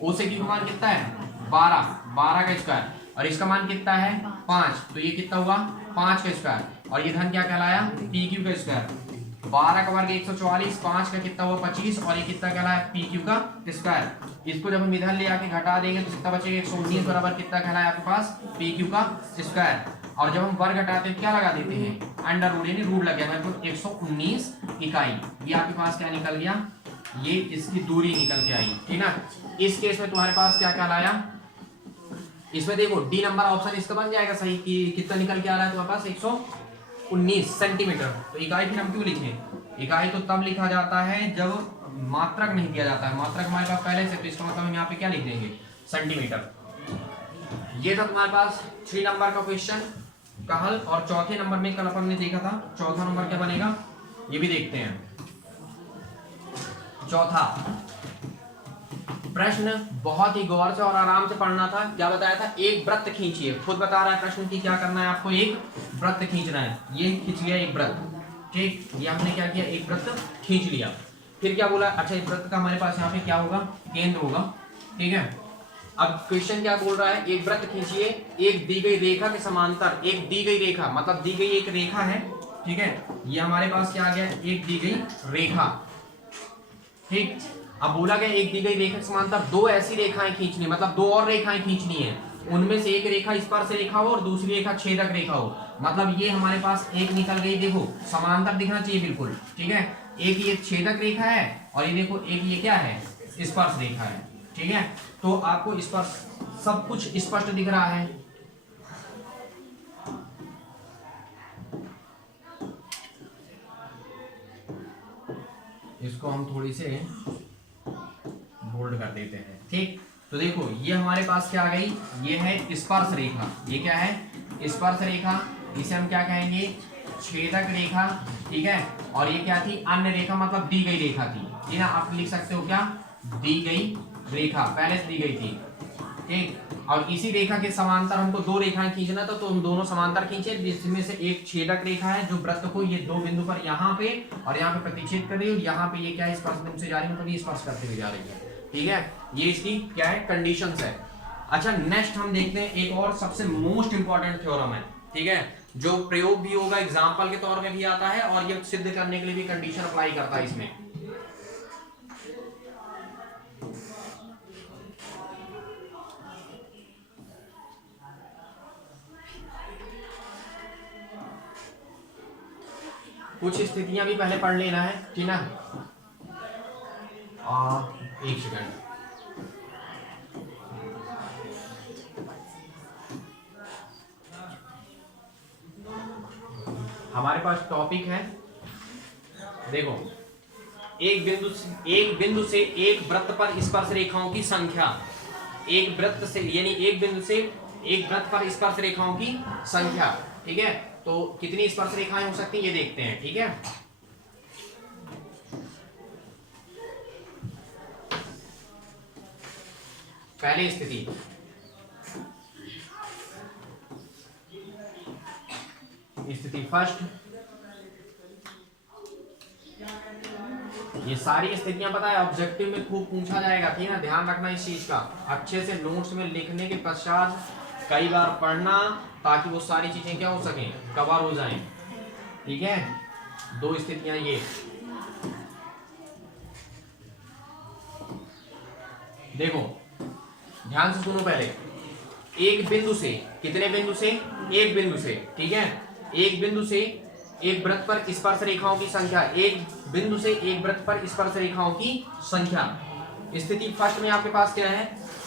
O से Q का मान कितना है, 12 का स्क्वायर, और इसका मान कितना है, 5। तो ये कितना हुआ, 5 का स्क्वायर, और ये धन क्या कहलाया, PQ का स्क्वायर। 12 का वर्ग 144, 5 का कितना हुआ 25, और ये कितना कहलाया, PQ का स्क्वायर। इसको जब हम इधर ले आके घटा देंगे तो कितना बचेगा, 119 बराबर कितना कहलाया आपके पास, PQ का स्क्वायर। और जब हम वर्ग घटाते हैं क्या लगा देते हैं, अंडर रूट, यानी रूट लग गया, मतलब 119 इकाई। ये आपके पास क्या निकल गया, ये इसकी दूरी निकल के आई। ठीक ना, इस केस में तुम्हारे पास क्या कहलाया, इसमें देखो डी नंबर ऑप्शन इसका बन जाएगा सही, कि कितना निकल के आ रहा है तुम्हारे पास, 119 सेंटीमीटर। तो इकाई फिर हम क्यों लिखें, इकाई तो तब लिखा जाता है जब मात्रक नहीं दिया जाता है, मात्रक हमारे पास पहले से, तो इसका मतलब हम यहाँ पे क्या लिख देंगे, सेंटीमीटर। ये था तुम्हारे पास 3 नंबर का क्वेश्चन का हल। और चौथे नंबर में कल अपन ने देखा था, चौथा नंबर क्या बनेगा ये भी देखते हैं। चौथा प्रश्न बहुत ही गौर से और आराम से पढ़ना था। क्या बताया था? एक वृत्त खींचिए। खुद बता रहा है प्रश्न की क्या करना है आपको, एक वृत्त खींचना है। ये खींच लिया एक वृत्त, ठीक, ये हमने क्या किया, एक वृत्त खींच लिया। फिर क्या बोला, अच्छा इस वृत्त का हमारे पास यहाँ पे क्या होगा, केंद्र होगा, ठीक है। अब क्वेश्चन क्या बोल रहा है, एक वृत्त खींचिए, एक दी गई रेखा के समांतर, एक दी गई रेखा मतलब दी गई एक रेखा है, ठीक है, ये हमारे पास क्या आ गया, एक दी गई रेखा, ठीक। अब बोला गया एक दी गई रेखा के समांतर दो ऐसी रेखाएं खींचनी, मतलब दो और रेखाएं खींचनी है, उनमें से एक रेखा स्पर्श रेखा हो और दूसरी रेखा छेदक रेखा हो। मतलब ये हमारे पास एक निकल गई, देखो समांतर दिखना चाहिए बिल्कुल, ठीक है। एक ये छेदक रेखा है और ये देखो एक ये क्या है, स्पर्श रेखा है, ठीक है। तो आपको स्पर्श सब कुछ स्पष्ट दिख रहा है। इसको हम थोड़ी से बोल्ड कर देते हैं, ठीक। तो देखो ये हमारे पास क्या आ गई, ये है स्पर्श रेखा, ये क्या है, स्पर्श रेखा, इसे हम क्या कहेंगे, छेदक रेखा, ठीक है। और ये क्या थी, अन्य रेखा मतलब दी गई रेखा थी, ये ना आप लिख सकते हो क्या, दी गई रेखा, पहले से दी गई थी, ठीक। और इसी रेखा के समांतर हमको दो रेखाएं खींचना था, तो हम दोनों समांतर खींचे, जिसमें से एक छेदक रेखा है जो वृत्त को ये दो बिंदु पर यहाँ पे और यहाँ पे प्रतिच्छेद कर रही है, और यहाँ पे ये क्या है, स्पर्श बिंदु से जा रही है, मतलब ये स्पर्श करते हुए जा रही है, ठीक है। ये इसकी क्या है, कंडीशंस है। अच्छा नेक्स्ट हम देखते हैं एक और सबसे मोस्ट इंपॉर्टेंट थ्योरम है, ठीक है, जो प्रयोग भी होगा, एग्जाम्पल के तौर में भी आता है और ये सिद्ध करने के लिए भी कंडीशन अप्लाई करता है इसमें। कुछ स्थितियां भी पहले पढ़ लेना है, ठीक ना। एक सेकंड, हमारे पास टॉपिक है, देखो एक बिंदु से एक वृत्त पर स्पर्श रेखाओं की संख्या, एक वृत्त से यानी एक बिंदु से एक वृत्त पर स्पर्श रेखाओं की संख्या, ठीक है। तो कितनी स्पर्श रेखाएं हो सकती हैं ये देखते हैं, ठीक है। पहली स्थिति, स्थिति फर्स्ट, ये सारी स्थितियां पता है ऑब्जेक्टिव में खूब पूछा जाएगा, ठीक है ना, ध्यान रखना इस चीज का, अच्छे से नोट्स में लिखने के पश्चात कई बार पढ़ना, ताकि वो सारी चीजें क्या हो सकें, कवर हो जाएं, ठीक है। दो स्थितियां ये, देखो ध्यान से सुनो पहले, एक बिंदु से, कितने बिंदु से, एक बिंदु से, ठीक है, एक बिंदु से एक वृत्त पर स्पर्श रेखाओं की संख्या, एक बिंदु से एक वृत्त पर स्पर्श रेखाओं की संख्या। स्थिति फर्स्ट में आपके पास क्या है,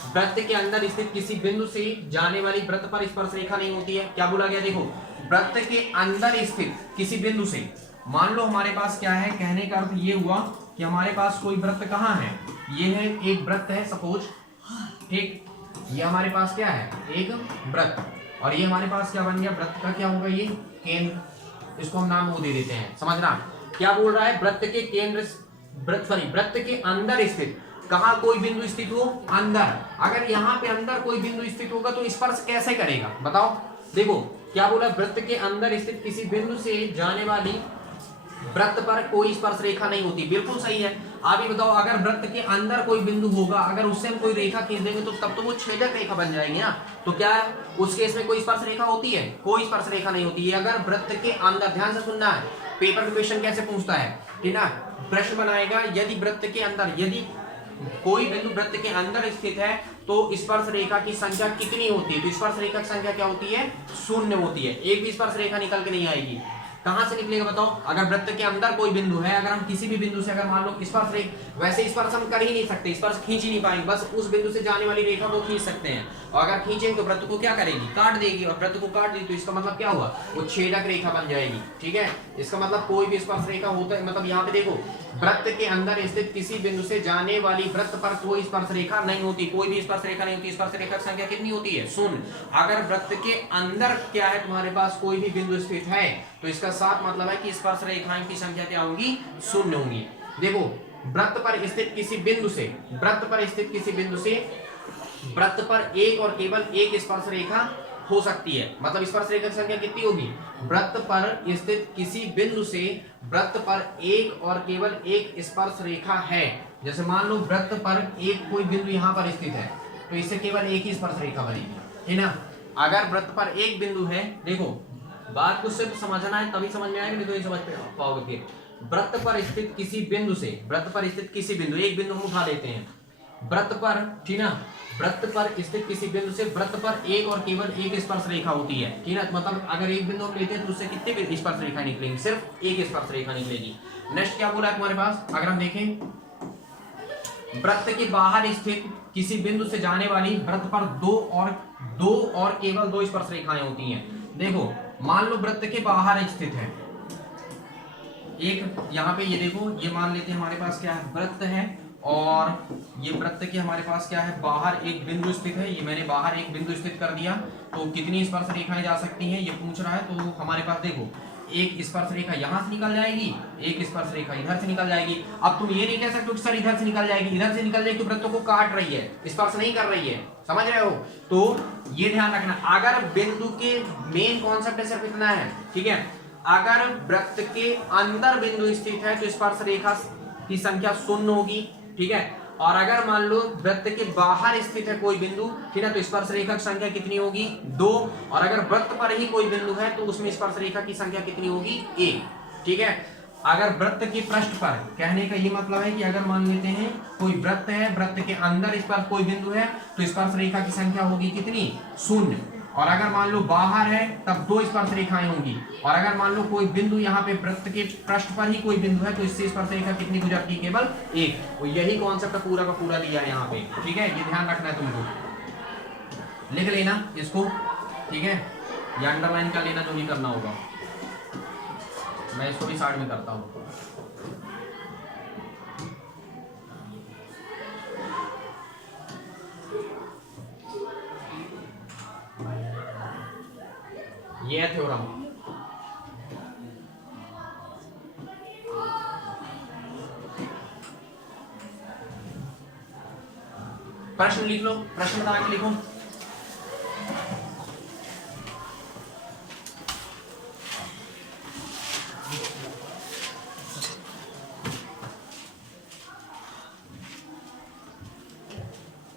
वृत्त के अंदर स्थित किसी बिंदु से जाने वाली वृत्त पर स्पर्श रेखा नहीं होती है। क्या बोला गया, देखो वृत्त के अंदर स्थित किसी बिंदु से, मान लो हमारे पास क्या है, कहने का अर्थ ये हुआ कि हमारे पास कोई वृत्त कहाँ है, ये है एक वृत्त है सपोज, ठीक, ये हमारे पास क्या है, एक वृत्त, और ये हमारे पास क्या बन गया, वृत्त का क्या होगा, ये केंद्र, इसको हम नाम वो दे देते हैं, समझना। क्या बोल रहा है, वृत्त के केंद्र, वृत्त के अंदर स्थित, कहां कोई बिंदु स्थित हो, अंदर, अगर यहाँ पे अंदर कोई बिंदु स्थित होगा तो स्पर्श कैसे करेगा बताओ। देखो क्या बोला, वृत्त के अंदर स्थित किसी बिंदु से जाने वाली वृत्त पर कोई स्पर्श रेखा नहीं होती, बिल्कुल सही है। आप ही बताओ, अगर वृत्त के अंदर कोई बिंदु होगा, अगर उससे हम कोई रेखा खींच देंगे तो तब तो वो छेदक रेखा बन जाएगी ना, तो क्या उस केस में कोई स्पर्श रेखा होती है, कोई स्पर्श रेखा नहीं होती है। अगर वृत्त के अंदर, ध्यान से सुनना है, पेपर क्वेश्चन कैसे पूछता है, ठीक ना, प्रश्न बनाएगा, यदि वृत्त के अंदर, यदि कोई बिंदु वृत्त के अंदर स्थित है तो स्पर्श रेखा की संख्या कितनी होती है, तो स्पर्श रेखा की संख्या क्या होती है, शून्य होती है, एक भी स्पर्श रेखा निकल के नहीं आएगी। कहां से निकलेगा बताओ, अगर वृत्त के अंदर कोई बिंदु है, अगर हम किसी भी बिंदु से, अगर मान लो स्पर्श रेखा, वैसे स्पर्श हम कर ही नहीं सकते, स्पर्श खींच ही नहीं पाएंगे, बस उस बिंदु से जाने वाली रेखा को खींच सकते हैं, और अगर खींचेंगे तो वृत्त को क्या करेगी, काट देगी, और वृत्त को काट दी तो इसका मतलब क्या हुआ, वो छेदक रेखा बन जाएगी, ठीक है। इसका मतलब कोई भी स्पर्श रेखा होता है, मतलब यहाँ पे देखो, वृत्त के अंदर स्थित किसी बिंदु से जाने वाली वृत्त पर कोई स्पर्श रेखा नहीं होती, कोई भी स्पर्श रेखा नहीं होती, स्पर्श रेखा की संख्या कितनी होती है, शून्य। अगर वृत्त के अंदर क्या है, तुम्हारे पास कोई भी बिंदु स्थित है, तो इसका साफ मतलब है कि स्पर्श रेखाएं की संख्या क्या होगी, शून्य होंगी। देखो वृत्त पर स्थित किसी बिंदु से, वृत्त पर स्थित किसी बिंदु से वृत्त पर एक और केवल एक स्पर्श रेखा हो सकती है। मतलब स्पर्श रेखा की संख्या कितनी होगी? वृत्त पर स्थित किसी बिंदु से वृत्त पर एक और केवल एक स्पर्श रेखा है। जैसे मान लो वृत्त पर एक कोई बिंदु यहाँ पर स्थित है, तो इससे केवल एक ही स्पर्श रेखा बनेगी, है ना। अगर वृत्त पर एक बिंदु है, देखो बात को सिर्फ समझना है तभी समझ में आएगा, नहीं तो ये समझ पाओगे फिर। वृत्त पर स्थित किसी बिंदु से, वृत्त पर स्थित किसी बिंदु, एक बिंदु हम उठा लेते हैं, वृत्त पर, ठीक ना, वृत्त पर स्थित किसी बिंदु से वृत्त पर एक और केवल एक स्पर्श रेखा होती है, ठीक है। मतलब अगर एक बिंदु हम लेते हैं तो उससे कितनी स्पर्श रेखा निकलेंगी? सिर्फ एक स्पर्श रेखा निकलेगी। नेक्स्ट क्या बोला है तुम्हारे पास? अगर हम देखें, वृत्त के बाहर स्थित किसी बिंदु से जाने वाली वृत्त पर दो और केवल दो स्पर्श रेखाएं होती हैं। देखो मान लो वृत्त के बाहर स्थित है एक, यहाँ पे ये देखो, ये मान लेते हैं हमारे पास क्या है, वृत्त है, और ये वृत्त के हमारे पास क्या है, बाहर एक बिंदु स्थित है। ये मैंने बाहर एक बिंदु स्थित कर दिया, तो कितनी स्पर्श रेखाएं जा सकती हैं ये पूछ रहा है। तो हमारे पास देखो एक स्पर्श रेखा यहाँ से निकल जाएगी, एक स्पर्श रेखा इधर से निकल जाएगी। अब तुम ये नहीं कह सकते कि सर इधर से निकल जाएगी, इधर से निकल जाएगी तो वृत्त को काट रही है, स्पर्श नहीं कर रही है, समझ रहे हो। तो ये ध्यान रखना, अगर बिंदु के मेन कॉन्सेप्ट सिर्फ इतना है, ठीक है। अगर वृत्त के अंदर बिंदु स्थित है तो स्पर्श रेखा की संख्या 0 होगी, ठीक है। और अगर मान लो वृत्त के बाहर स्थित है कोई बिंदु, ठीक है, तो स्पर्श रेखा की संख्या कितनी होगी? 2। और अगर वृत्त पर ही कोई बिंदु है तो उसमें स्पर्श रेखा की संख्या कितनी होगी? 1, ठीक है। अगर वृत्त के पृष्ठ पर, कहने का ये मतलब है कि अगर मान लेते हैं कोई वृत्त है, वृत्त के अंदर स्पर्श कोई बिंदु है तो स्पर्श रेखा की संख्या होगी कितनी? 0। और अगर मान लो बाहर है तब 2 स्पर्श रेखाएं होंगी। और अगर मान लो कोई बिंदु यहाँ पे वृत्त के पृष्ठ पर ही कोई बिंदु है तो इससे स्पर्श रेखा कितनी गुजरती है? केवल 1। और यही कॉन्सेप्ट पूरा का पूरा दिया है यहाँ पे, ठीक है। ये ध्यान रखना है तुमको, लिख लेना इसको, ठीक है। या अंडरलाइन कर लेना जो भी करना होगा, मैं इसको भी साइड में करता हूँ। ये है थ्योरम। प्रश्न लिख लो, प्रश्न बता के लिखो।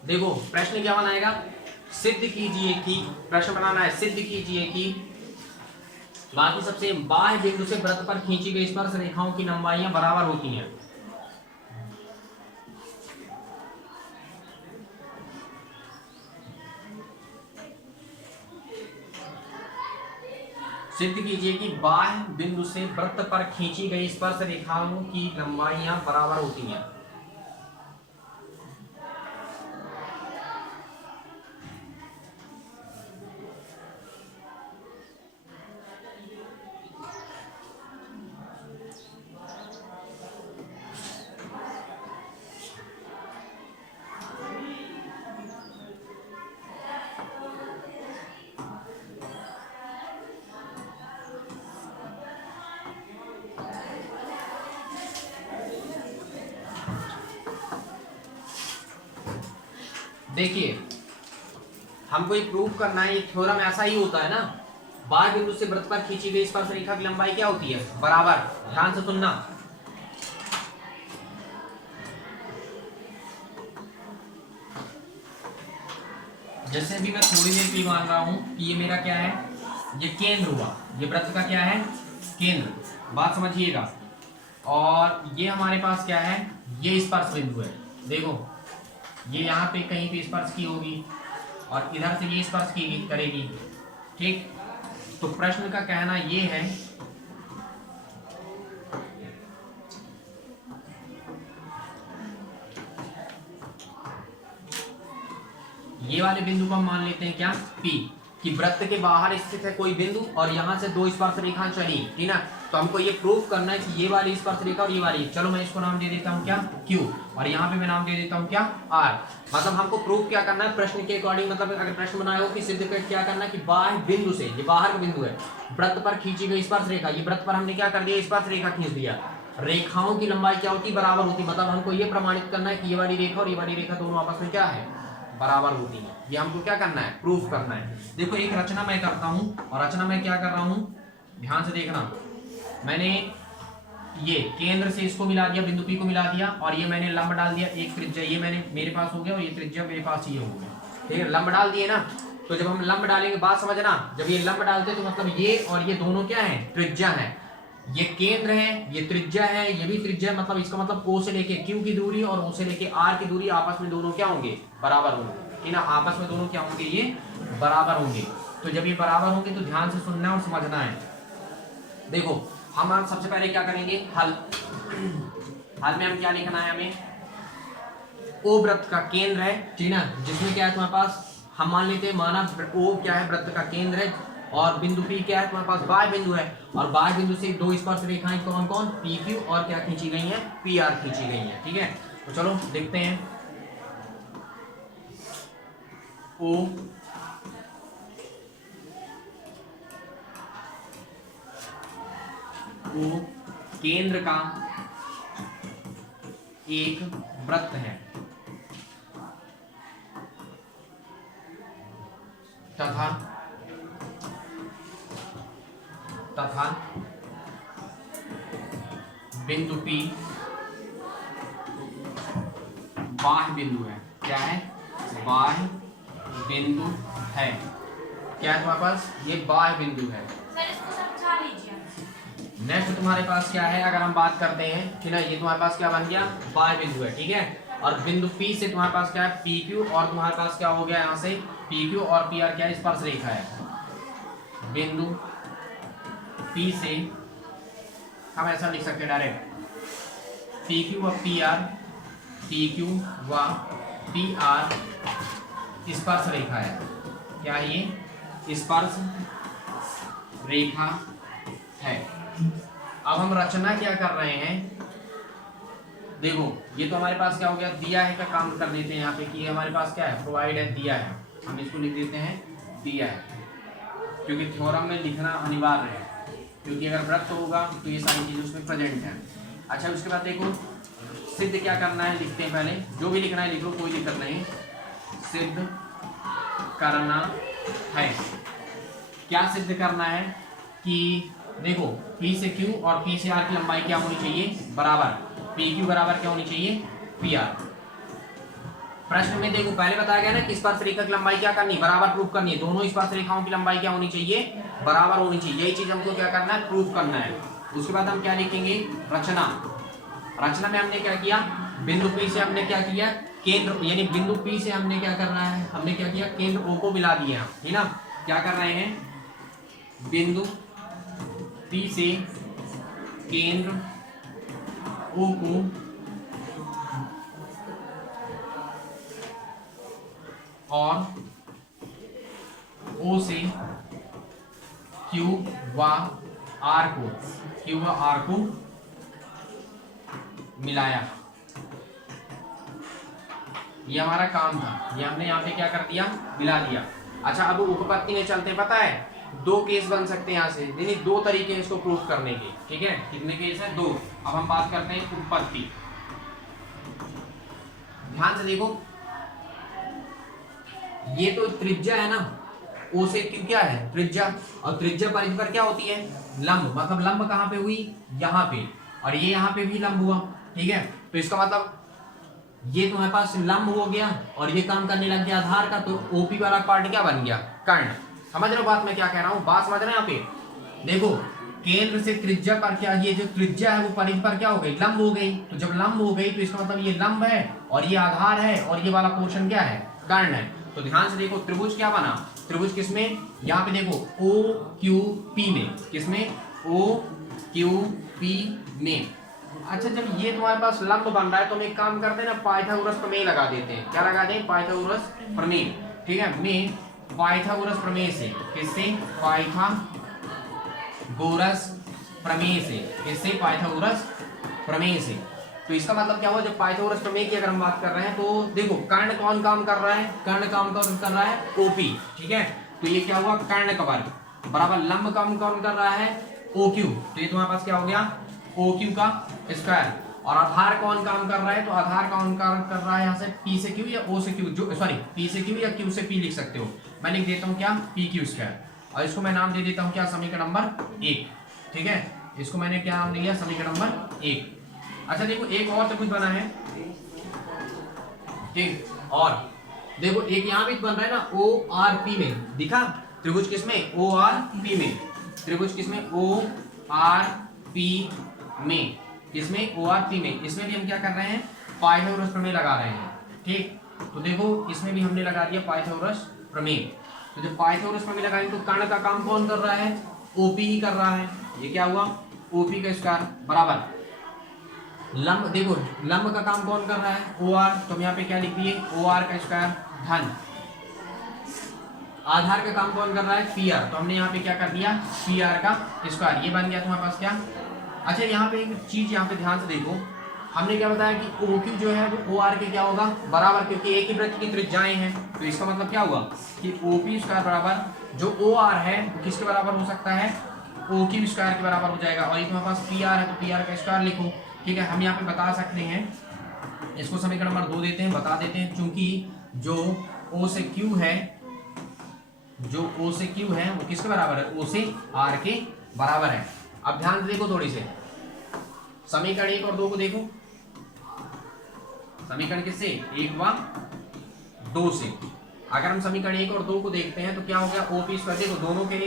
देखो प्रश्न क्या बनाएगा? सिद्ध कीजिए कि, प्रश्न बनाना है, सिद्ध कीजिए कि बाकी सबसे बाह्य बिंदु से वृत्त पर खींची गई स्पर्श रेखाओं की लंबाइयां बराबर होती हैं। सिद्ध कीजिए कि बाह्य बिंदु से वृत्त पर खींची गई स्पर्श रेखाओं की लंबाइयां बराबर होती हैं। देखिए हमको ये प्रूव करना है, ये थ्योरम ऐसा ही होता है ना, बाह्य बिंदु से वृत्त पर खींची गई स्पर्श रेखा की लंबाई क्या होती है? बराबर। ध्यान से सुनना, जैसे भी मैं थोड़ी देर की मान रहा हूं कि ये मेरा क्या है, ये केंद्र हुआ, ये वृत्त का क्या है? केंद्र, बात समझिएगा। और ये हमारे पास क्या है? ये स्पर्श बिंदु है। देखो ये यहाँ पे कहीं पे स्पर्श की होगी और इधर से ये स्पर्श की करेगी, ठीक। तो प्रश्न का कहना ये है ये वाले बिंदु को हम मान लेते हैं क्या? P, कि वृत्त के बाहर स्थित है कोई बिंदु और यहाँ से 2 स्पर्श रेखाएं चली, ठीक ना। तो हमको ये प्रूव करना है कि ये वाली स्पर्श रेखा और ये वाली, चलो मैं इसको नाम दे देता हूँ क्या? Q, और यहाँ पे मैं नाम दे देता हूँ क्या? R। मतलब हमको प्रूव क्या करना है प्रश्न के अकॉर्डिंग, मतलब अगर प्रश्न बनाया हो कि सिद्ध कर क्या करना है कि बाह्य बिंदु से, ये बाहर का बिंदु है, वृत्त पर खींची गई स्पर्श रेखा, ये वृत्त पर हमने क्या कर दिया? स्पर्श रेखा खींच दिया, रेखाओं की लंबाई क्या होती है, बराबर होती है। मतलब हमको ये प्रमाणित करना है कि ये वाली रेखा और ये वाली रेखा दोनों आपस में क्या है, बराबर होती है। ये हमको क्या करना है, प्रूफ करना है। देखो एक रचना मैं करता हूं, और रचना मैं क्या कर रहा हूं, ध्यान से देखना। मैंने ये केंद्र से इसको मिला दिया, बिंदु P को मिला दिया, और ये मैंने लंब डाल दिया, एक त्रिज्या ये मैंने मेरे पास हो गया, और ये त्रिज्या मेरे पास ये हो गया। ठीक है, लंब डाल दिए ना। तो जब हम लंब डालेंगे, बात समझना, जब ये लंब डालते तो मतलब ये और ये दोनों क्या है, त्रिज्या है। ये केंद्र है, ये त्रिज्या है, ये भी त्रिज्या है। मतलब इसका मतलब O से लेके Q की दूरी और O से लेके R की दूरी आपस में दोनों क्या होंगे, बराबर होंगे। इन आपस में दोनों क्या होंगे, ये बराबर होंगे। तो जब ये बराबर होंगे तो ध्यान से सुनना और समझना है। देखो हम आज सबसे पहले क्या करेंगे, हल। हल में हम क्या लिखना है, हमें O वृत्त का केंद्र है, ठीक ना, जिसमें क्या है तुम्हारे पास, हम मान लेते हैं, माना O क्या है, वृत्त का केंद्र है, और बिंदु P क्या है तुम्हारे पास, बाह्य बिंदु है, और बाह्य बिंदु से दो स्पर्श रेखाएं कौन कौन, PQ और क्या खींची गई हैं, PR खींची गई हैं। ठीक है, तो चलो देखते हैं। O केंद्र का एक वृत्त है तथा बिंदु P बाह्य बिंदु है। क्या है, बाह्य बिंदु है। क्या है तुम्हारे पास, ये बाह्य बिंदु है। सर इसको समझा लीजिए। नेक्स्ट तुम्हारे पास क्या है, अगर हम बात करते हैं, ठीक है, ये तुम्हारे पास क्या बन गया, बाह्य बिंदु है। ठीक है, और बिंदु P से तुम्हारे पास क्या है, PQ, और तुम्हारे पास क्या हो गया, यहाँ से PQ और PR क्या है, स्पर्श रेखा है। बिंदु P से हम ऐसा लिख सकते हैं डायरेक्ट, PQ व PR, PQ व PR स्पर्श रेखा है। क्या है ये, स्पर्श रेखा है। अब हम रचना क्या कर रहे हैं, देखो ये तो हमारे पास क्या हो गया, दिया है का काम कर देते हैं यहाँ पे, कि हमारे पास क्या है, प्रोवाइड है, दिया है, हम इसको लिख देते हैं दिया है, क्योंकि थ्योरम में लिखना अनिवार्य है, क्योंकि अगर वृत्त होगा तो ये सारी चीजें उसमें प्रेजेंट है। अच्छा, उसके बाद देखो सिद्ध क्या करना है, लिखते हैं पहले, जो भी लिखना है लिख लो, कोई दिक्कत नहीं। सिद्ध करना है, क्या सिद्ध करना है कि देखो P से Q और P से R की लंबाई क्या होनी चाहिए, बराबर। PQ बराबर क्या होनी चाहिए, PR। प्रश्न में देखो पहले बताया गया ना कि स्पर्श रेखा की लंबाई क्या करनी है, बराबर प्रूफ करनी है। दोनों स्पर्श रेखाओं की लंबाई क्या होनी चाहिए, बराबर होनी चाहिए। यही चीज हमको क्या करना है, प्रूफ करना है। उसके बाद हम क्या लिखेंगे, रचना। रचना में हमने क्या किया, बिंदु P से हमने क्या किया, केंद्र, यानी बिंदु P से हमने क्या करना है, हमने क्या किया, केंद्र O को मिला दिया, ठीक ना। क्या कर रहे हैं, बिंदु P से केंद्र O को और O से Q व R को, Q व R को मिलाया। ये हमारा काम था, ये हमने यहाँ पे क्या कर दिया, मिला दिया। अच्छा, अब उपपत्ति में चलते हैं। पता है दो केस बन सकते हैं यहाँ से, यानी दो तरीके हैं इसको प्रूफ करने के। ठीक है, कितने केस है, दो। अब हम बात करते हैं उपपत्ति। ध्यान से देखो, ये तो त्रिज्या है ना, O से Q क्या है, त्रिज्या, और त्रिज्या परिधि पर क्या होती है, लंब। मतलब लंब कहाँ पे हुई, यहाँ पे, और ये यहाँ पे भी लंब हुआ। ठीक है, तो इसका मतलब ये तुम्हारे पास लंब हो गया और ये काम करने लग गया आधार का, तो OP वाला पार्ट क्या बन गया, कर्ण। समझ रहे हो बात मैं क्या कह रहा हूँ, बात समझ रहे हैं यहाँ पे। देखो केंद्र से त्रिज्या पर क्या, ये जो त्रिज्या है वो परिधि पर क्या हो गई, लंब हो गई। तो जब लंब हो गई तो इसका मतलब ये लंब है और ये आधार है और ये वाला पोर्शन क्या है, कर्ण है। तो ध्यान से देखो, त्रिभुज क्या बना, त्रिभुज किसमें, यहाँ पे देखो OQP में, किसमें, OQP में। अच्छा, जब ये तुम्हारे पास लंब बन रहा है तो हम एक काम करते हैं ना, पाइथागोरस प्रमेय लगा देते हैं। क्या लगा दें, पाइथागोरस प्रमेय। ठीक है, में पाइथागोरस प्रमेय से, किससे, पाइथागोरस प्रमेय से, किससे, पाइथागोरस प्रमेय से। तो इसका मतलब क्या हुआ, जब पाइथागोरस प्रमेय की अगर हम बात कर रहे हैं तो देखो कर्ण कौन काम कर रहा है, कर्ण काम कौन कर रहा है, OP। ठीक है, तो ये क्या हुआ, कर्ण का वर्ग बराबर लंब काम कौन कर रहा है, OQ। तो ये तुम्हारे पास क्या हो गया, ओ क्यू का स्क्वायर। और आधार कौन काम कर रहा है, तो आधार कौन काम कर रहा है यहाँ से पी से क्यू या ओ से क्यू, जो सॉरी पी से क्यू या क्यू से पी लिख सकते हो। मैं लिख देता हूँ क्या, पी क्यू स्क्वायर, और इसको मैं नाम दे देता हूँ क्या, समीकरण नंबर 1। ठीक है, इसको मैंने क्या नाम दिया, समीकरण नंबर 1। अच्छा देखो एक और त्रिभुज बना है, ठीक, और देखो एक यहाँ भी बन रहा है ना ओ आर पी में, दिखा त्रिभुज किसमें, ओ आर पी में, त्रिभुज किसमें, ओ आर पी में, किसमें, ओ आर पी में। इसमें भी हम क्या कर रहे हैं, पाइथागोरस प्रमेय लगा रहे हैं। ठीक, तो देखो इसमें भी हमने लगा दिया पाइथागोरस प्रमेय। तो जब पाइथागोरस प्रमेय लगाएंगे तो कर्ण का काम कौन कर रहा है, ओपी ही कर रहा है। ये क्या हुआ, ओपी का स्क्वायर बराबर लंब, देखो लंब का काम कौन कर रहा है, ओ आर, तो हम यहाँ पे क्या लिख दिए, ओ आर का स्क्वायर धन आधार का काम कौन कर रहा है, पी आर, तो हमने यहाँ पे क्या कर दिया, पी आर का स्क्वायर। ये बन गया तुम्हारे पास क्या। अच्छा यहाँ पे एक चीज यहाँ पे ध्यान से देखो, हमने क्या बताया कि ओ क्यू जो है वो ओ आर के क्या होगा बराबर, क्योंकि एक ही वृत्त की त्रिज्याएं हैं, तो इसका मतलब क्या हुआ कि ओ पी स्क्वायर बराबर जो ओ आर है वो किसके बराबर हो सकता है, ओ क्यू स्क्वायर के बराबर हो जाएगा। और ये तुम्हारे पास पी आर है तो पी आर का स्क्वायर लिखो। ठीक है, हम यहाँ पे बता सकते हैं, इसको समीकरण नंबर 2 देते हैं, बता देते हैं, चूंकि जो ओ से क्यू है, जो ओ से क्यू है वो किसके बराबर है, ओ से आर के बराबर है। अब ध्यान से देखो थोड़ी से, समीकरण 1 और 2 को देखो, समीकरण किससे, 1 व 2 से। अगर हम समीकरण 1 और 2 को देखते हैं तो क्या हो गया, ओपी स्क्वायर, देखो दोनों के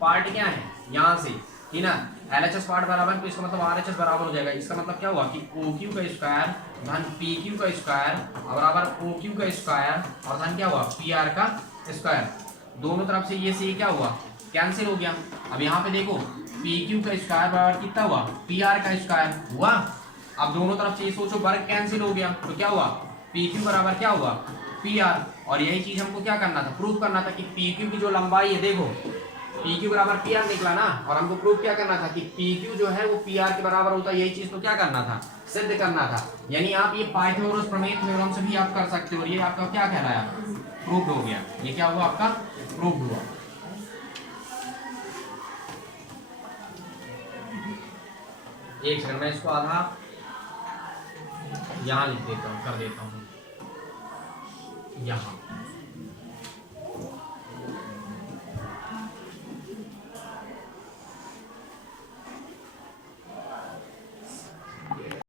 पार्ट क्या है यहाँ से, ठीक ना, एलएचएस पार्ट बराबर, तो इसका मतलब आरएचएस बराबर हो जाएगा। इसका मतलब क्या हुआ कि ओ क्यू का स्क्वायर धन पी क्यू का स्क्वायर बराबर ओ क्यू का स्क्वायर और धन क्या हुआ, पी आर का स्क्वायर। दोनों तरफ से ये से क्या हुआ, कैंसिल हो गया। अब यहाँ पे देखो पी क्यू का स्क्वायर बराबर कितना हुआ, पी आर का स्क्वायर हुआ। अब दोनों तरफ से ये सोचो वर्ग कैंसिल हो गया, तो क्या हुआ, पी क्यू बराबर क्या हुआ, पी आर। और यही चीज हमको क्या करना था, प्रूव करना था कि पी क्यू की जो लंबाई है, देखो पी क्यू बराबर पी आर निकला ना, और हमको प्रूव क्या करना था कि पी क्यू जो है वो पी आर के बराबर होता है। यही चीज तो क्या करना था, सिद्ध करना था। यानी आप ये पाइथागोरस प्रमेय थ्योरम से भी आप कर सकते हो, और ये आपका क्या कहलाया, प्रूव्ड हो गया। ये क्या हुआ, आपका प्रूव्ड हुआ। एक सेकंड, मैं इसको आधा यहाँ लिख देता हूँ, कर देता हूँ यहाँ।